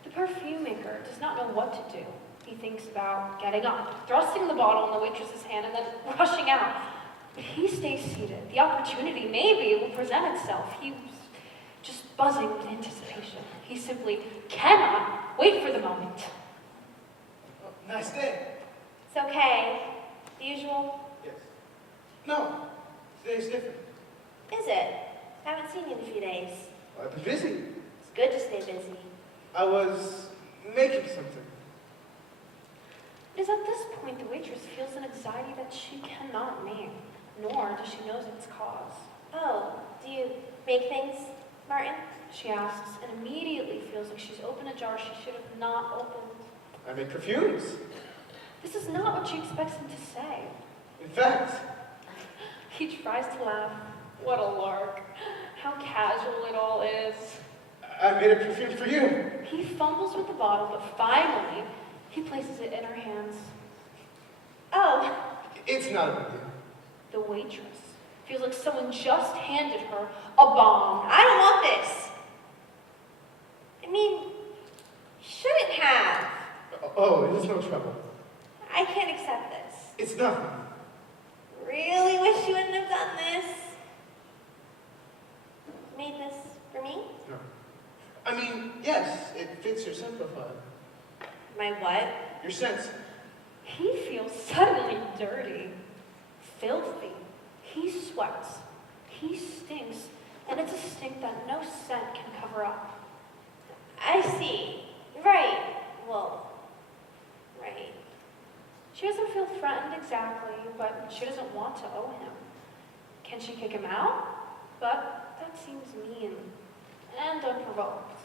The perfume maker does not know what to do. He thinks about getting up, thrusting the bottle in the waitress's hand, and then rushing out. But he stays seated. The opportunity maybe will present itself. He just buzzing with anticipation. He simply cannot wait for the moment. Nice day. It's okay. The usual? Yes. No, today's different. Is it? Haven't seen you in a few days. I've been busy. It's good to stay busy. I was making something. It is at this point the waitress feels an anxiety that she cannot name, nor does she know its cause. Oh, do you make things, Martin? She asks and immediately feels like she's opened a jar she should have not opened. I make perfumes. This is not what she expects him to say. In fact, He tries to laugh. What a lark. How casual it all is. I made a perfume for you. He fumbles with the bottle, but finally, he places it in her hands. Oh, It's not a big deal. The waitress feels like someone just handed her a bomb. I don't want this. I mean, shouldn't have. Oh, it is no trouble. I can't accept this. It's nothing. Really wish you wouldn't have done this. Made this for me? No. I mean, yes, it fits your scent profile. My what? Your scent. He feels suddenly dirty, filthy. He sweats. He stinks, and it's a stink that no scent can cover up. I see. Right. Well, right. She doesn't feel threatened exactly, but she doesn't want to owe him. Can she kick him out? But that seems mean and unprovoked.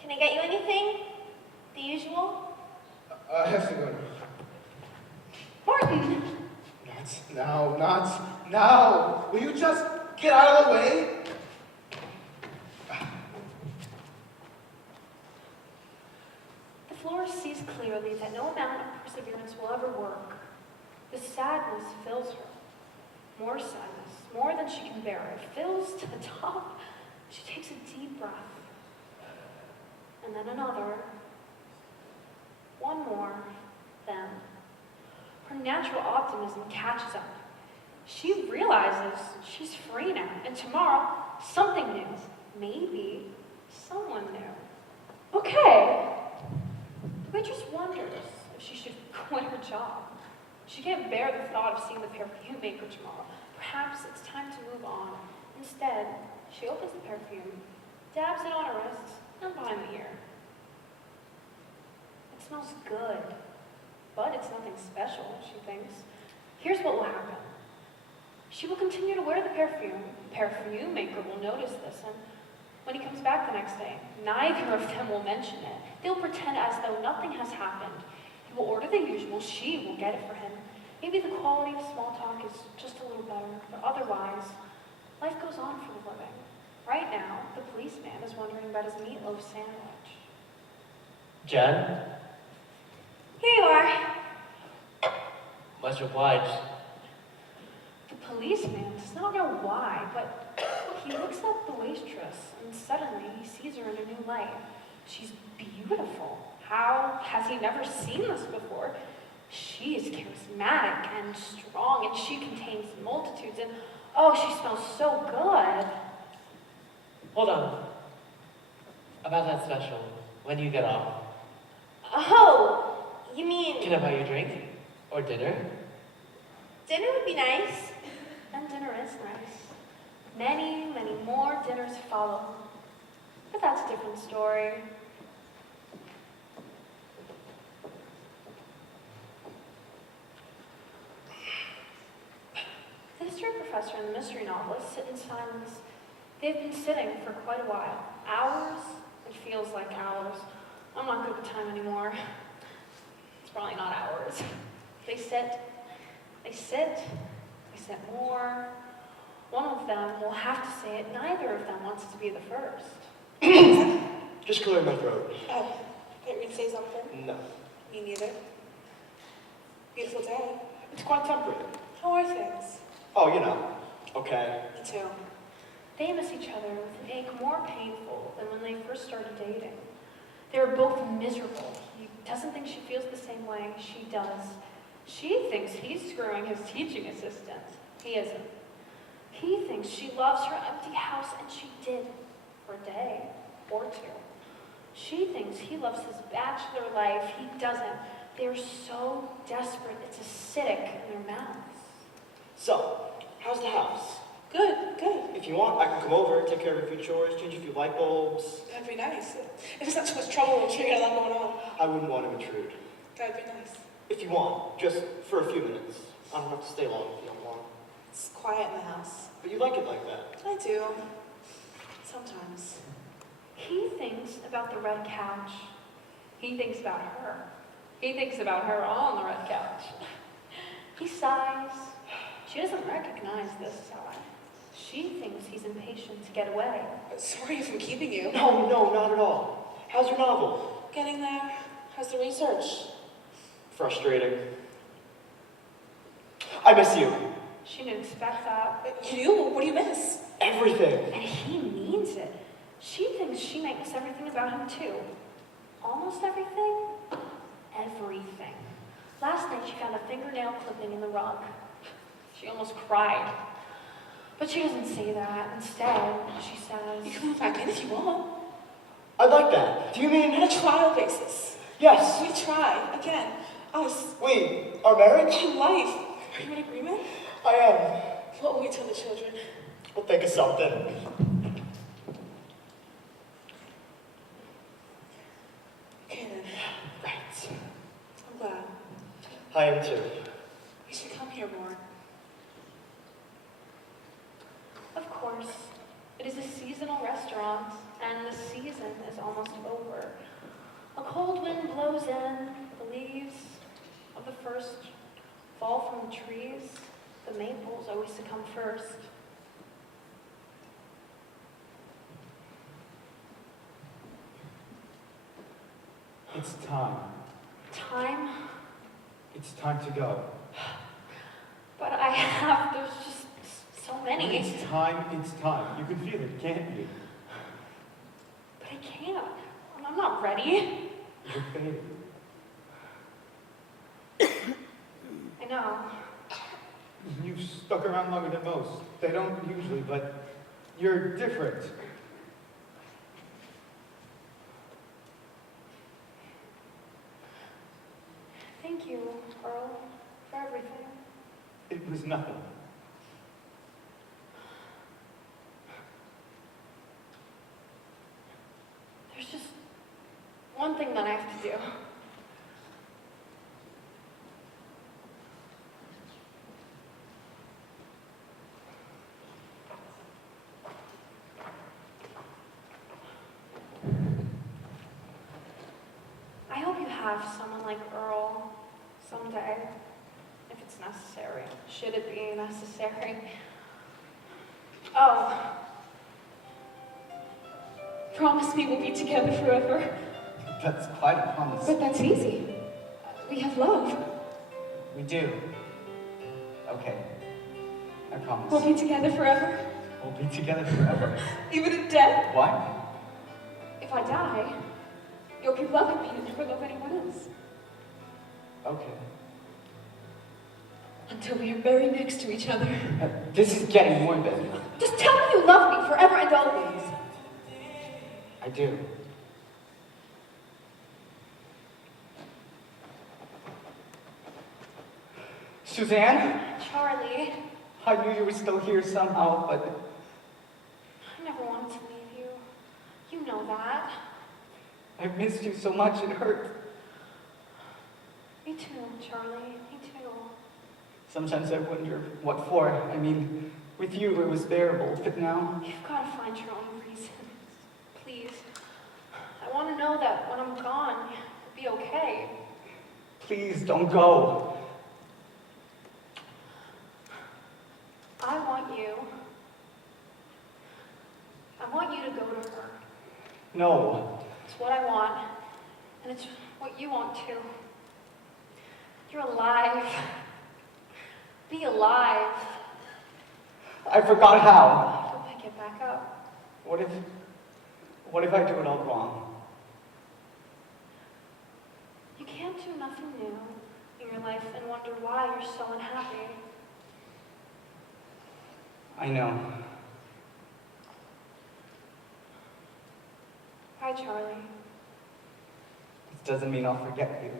Can I get you anything? The usual? I have to go now. Martin! Not now, not now. Will you just get out of the way? The florist sees clearly that no amount of perseverance will ever work. The sadness fills her. More sadness, more than she can bear. It fills to the top. She takes a deep breath. And then another. One more. Then. Her natural optimism catches up. She realizes she's free now, and tomorrow, something new. Maybe someone new. Okay. The waitress wonders if she should quit her job. She can't bear the thought of seeing the perfume maker tomorrow. Perhaps it's time to move on. Instead, she opens the perfume, dabs it on her wrist, and behind the ear. It smells good, but it's nothing special, she thinks. Here's what will happen. She will continue to wear the perfume. The perfume maker will notice this, and when he comes back the next day, neither of them will mention it. They'll pretend as though nothing has happened. He will order the usual, she will get it for him. Maybe the quality of small talk is just a little better, but otherwise, life goes on for the living. Right now, the policeman is wondering about his meatloaf sandwich. Jen, Here you are. much obliged. The policeman does not know why, but he looks at the waitress, and suddenly he sees her in a new light. She's beautiful. How has he never seen this before? She is charismatic and strong, and she contains multitudes, and oh, she smells so good. Hold on. About that special, when you get off, Oh, you mean can I buy you a drink? Or dinner? dinner would be nice? And dinner is nice. Many, many more dinners follow. But that's a different story. The history professor and the mystery novelist sit in silence. They've been sitting for quite a while. Hours? It feels like hours. I'm not good with time anymore. It's probably not hours. They sit, they sit, they sit more. One of them will have to say it. Neither of them wants to be the first. Just clearing my throat. Oh, I thought you were going to say something. No. Me neither. Beautiful day. It's quite temperate. How are things? Oh, you know. Okay. Me too. They miss each other with an ache more painful than when they first started dating. They're both miserable. He doesn't think she feels the same way. She does. She thinks he's screwing his teaching assistant. He isn't. He thinks she loves her empty house, and she did. for a day or two. She thinks he loves his bachelor life. He doesn't. They're so desperate, it's acidic in their mouths. So, how's the house? Good, good. If you want, I can come over, take care of a few chores, change a few light bulbs. That'd be nice. If it's not too much trouble, I'm sure you got a lot going on. I wouldn't want to intrude. That'd be nice. If you want, just for a few minutes. I don't have to stay long if you don't want. It's quiet in the house. But you like it like that. I do. Sometimes. He thinks about the red couch. He thinks about her. He thinks about her on the red couch. He sighs. She doesn't recognize this sigh. She thinks he's impatient to get away. Sorry if I'm keeping you. No, not at all. How's your novel? Getting there. How's the research? Frustrating. I miss you. She didn't expect that. You do? What do you miss? Everything. And he means it. She thinks she might miss everything about him too. Almost everything? Everything. Last night she found a fingernail clipping in the rug. She almost cried. But she doesn't say that. Instead, she says, You can move back in if you want. I like that. Do you mean... On a trial basis. Yes. We try. Again. Us. We are married? In life. Are you in agreement? I am. What will we tell the children? We'll think of something. Okay then. Right. I'm glad. I am too. You should come here more. of course, it is a seasonal restaurant, and the season is almost over. A cold wind blows in, the leaves of the first fall from the trees. The maples always succumb first. It's time. Time, It's time to go. but there's just so many. It's time, it's time. You can feel it, can't you? But I can't. I'm not ready. You're fading. I know. You've stuck around longer than most. They don't usually, but you're different. Thank you, Earl, for everything. It was nothing. There's just one thing that I have to do. I hope you have someone like Earl someday, if it's necessary. Should it be necessary? Oh, Promise me we'll be together forever. That's quite a promise. But that's easy. We have love. We do. Okay. I promise. We'll be together forever. We'll be together forever. Even in death. Why? If I die, you'll keep loving me and never love anyone else. Okay. Until we are buried next to each other. This is getting morbid. Just tell me you love me forever and always. I do. Suzanne? Charlie, I knew you were still here somehow, but I never wanted to leave you. You know that. I missed you so much, it hurt. Me too, Charlie. Me too. Sometimes I wonder what for. I mean, with you it was bearable, but now... You've got to find your own reasons. Please. I want to know that when I'm gone, you'll be okay. Please don't go. I want you to go to her. No. It's what I want, and it's what you want too. You're alive. Be alive. I forgot how. You'll pick it back up. What if I do it all wrong? You can't do nothing new in your life and wonder why you're so unhappy. I know. Bye, Charlie. This doesn't mean I'll forget you.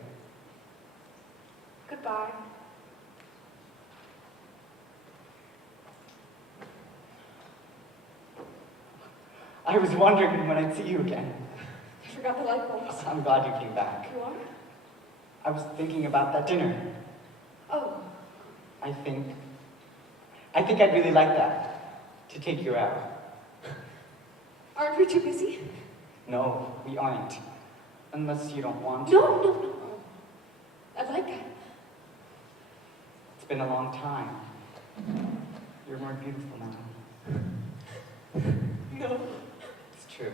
Goodbye. I was wondering when I'd see you again. I forgot the light bulbs. I'm glad you came back. You are? I was thinking about that dinner. Oh, I think I'd really like that, to take you out. aren't we too busy? No, we aren't. Unless you don't want to. No. I'd like that. It's been a long time. You're more beautiful now. No. It's true.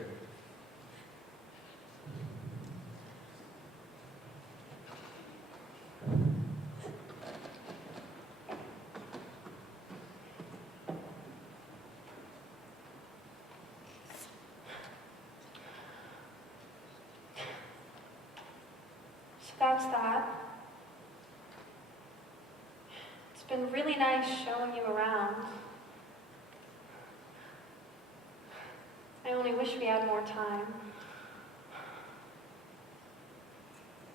So that's that. It's been really nice showing you around. I only wish we had more time.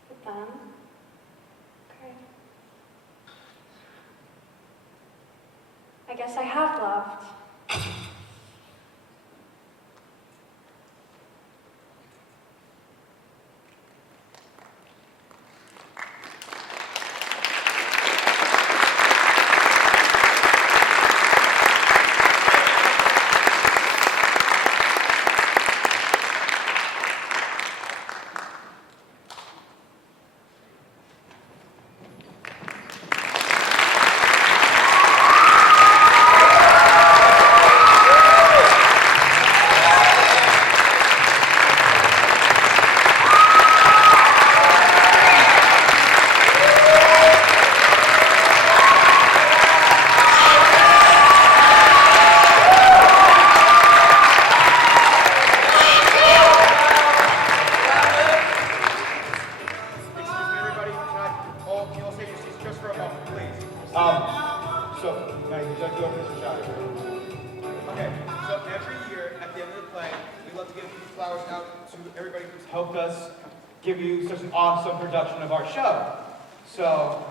But then, okay. I guess I have loved. Helped us give you such an awesome production of our show. So,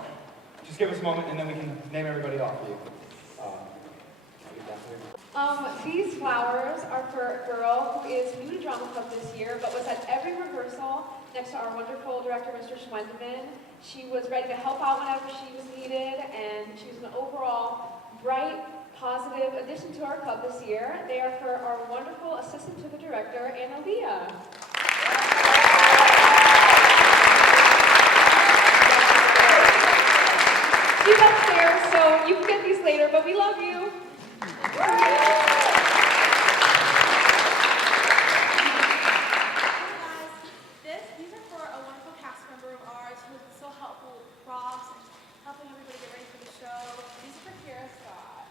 just give us a moment and then we can name everybody off for you. These flowers are for a girl who is new to drama club this year, but was at every rehearsal next to our wonderful director, Mr. Schwendeman. She was ready to help out whenever she was needed, and she was an overall bright, positive addition to our club this year. They are for our wonderful assistant to the director, Analia. She's upstairs, so you can get these later, but we love you. These are for a wonderful cast member of ours who was so helpful with props and helping everybody get ready for the show. These are for Kira Scott.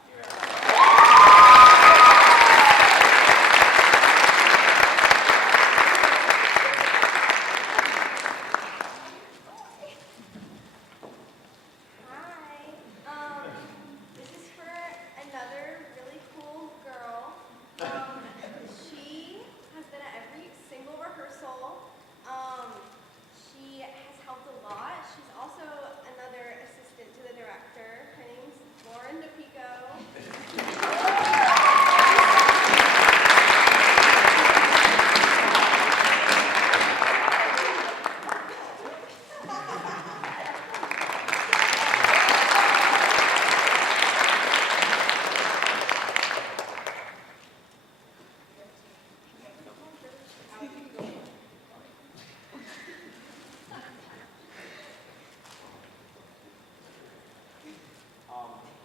Hi. This is for another really cool girl. She has been at every single rehearsal. She has helped a lot. She's also another assistant to the director. Her name's Lauren DePico.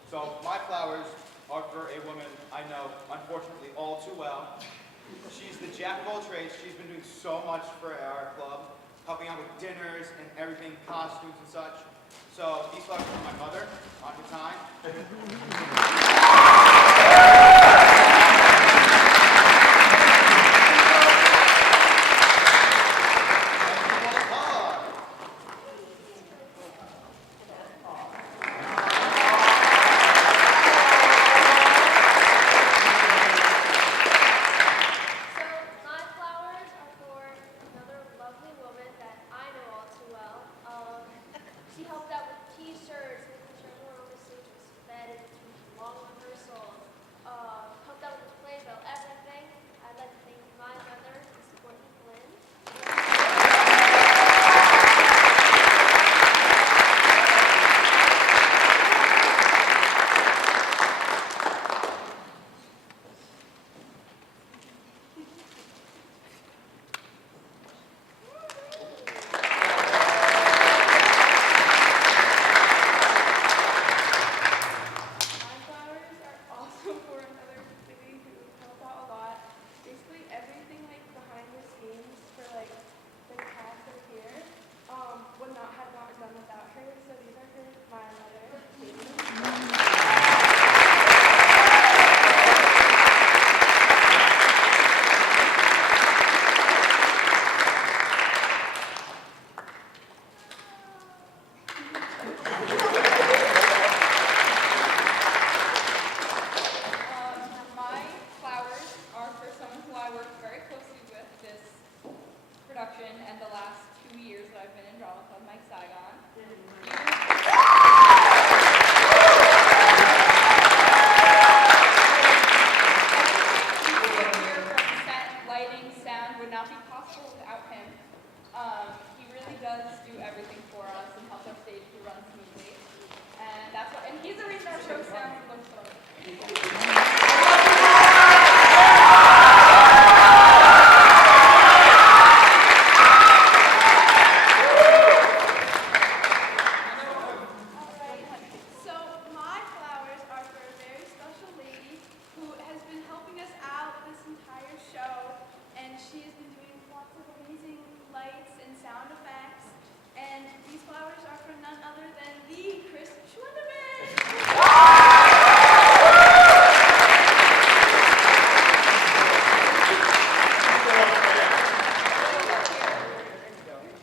So my flowers are for a woman I know, unfortunately, all too well. She's the jack of all trades. She's been doing so much for our club, helping out with dinners and everything, costumes and such. So these flowers are for my mother, on her time. So my flowers are for not be possible without him. He really does do everything for us and helps our stage to run smoothly. And that's what, and he's the reason our show sounds and looks so good. So my flowers are for a very special lady who has been helping us out this entire show, and she has been doing lots of amazing lights and sound effects. And these flowers are for none other than the Chris Schwinderman.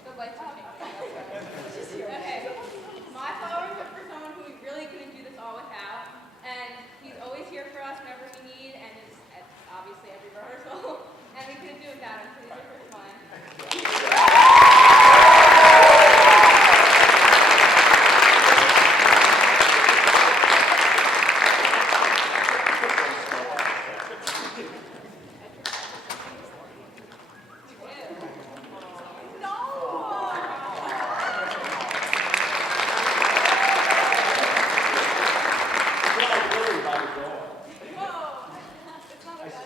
The lights are changing. Okay. My flowers are for someone who we really couldn't do this all without. And he's always here for us whenever we need, and it's at obviously every rehearsal. And we couldn't do it without him, so these are for fun.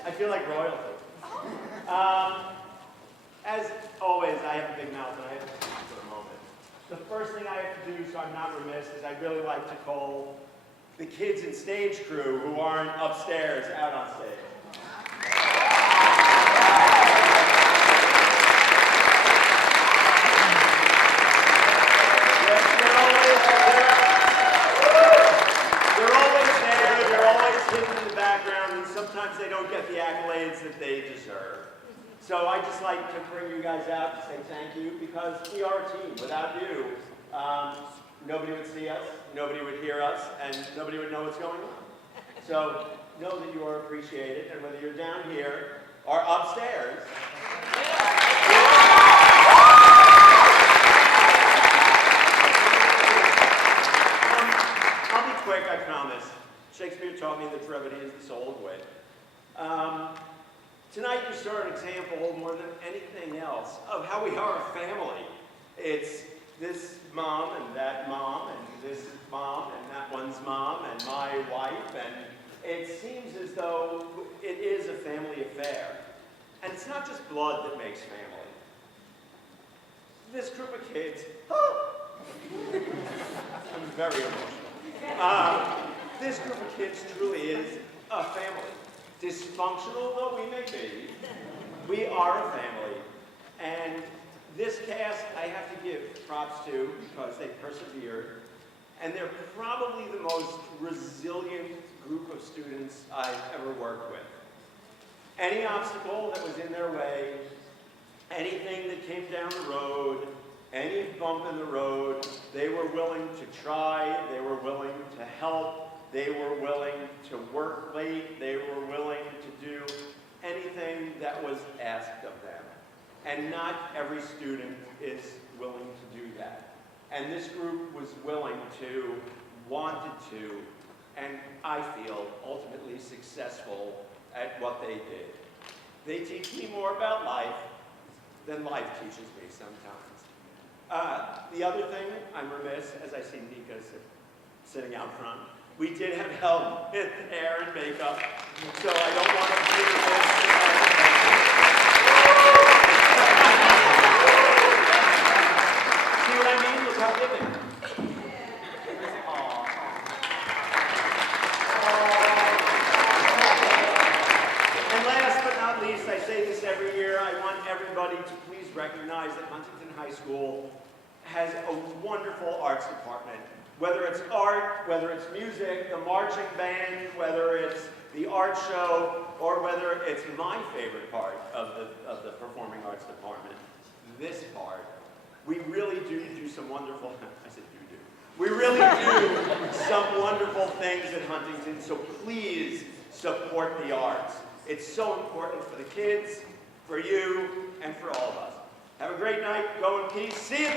I feel like royalty. As always, I have a big mouth and I have to speak for a moment. The first thing I have to do, so I'm not remiss, is I'd really like to call the kids and stage crew who aren't upstairs out on stage. They're always there, they're always hidden in the background, and sometimes they don't get the accolades that they deserve. So I'd just like to bring you guys out to say thank you, because we are a team. Without you, nobody would see us, nobody would hear us, and nobody would know what's going on. So know that you are appreciated, and whether you're down here or upstairs, I'll be quick, I promise. Shakespeare taught me that brevity is the soul of wit. Tonight you saw an example more than anything else of how we are a family. It's this mom and that mom and this mom and that one's mom and my wife, and it seems as though it is a family affair. And it's not just blood that makes family. This group of kids, I'm very emotional. This group of kids truly is a family. Dysfunctional though we may be, we are a family. And this cast I have to give props to because they persevered. And they're probably the most resilient group of students I've ever worked with. Any obstacle that was in their way, anything that came down the road, any bump in the road, they were willing to try, they were willing to help, they were willing to work late, they were willing to do anything that was asked of them. And not every student is willing to do that. And this group was willing to, wanted to, and I feel ultimately successful at what they did. They teach me more about life than life teaches me sometimes. The other thing, I'm remiss, as I see Nika sitting out front, we did have help with hair and makeup, so I don't want to be remiss. See what I mean? Look how vivid. And last but not least, I say this every year, I want everybody to please recognize that Huntington High School has a wonderful arts department. Whether it's art, whether it's music, the marching band, whether it's the art show, or whether it's my favorite part of the performing arts department, this part, we really do some wonderful, I said do. We really do some wonderful things at Huntington, so please support the arts. It's so important for the kids, for you, and for all of us. Have a great night, go in peace, see you!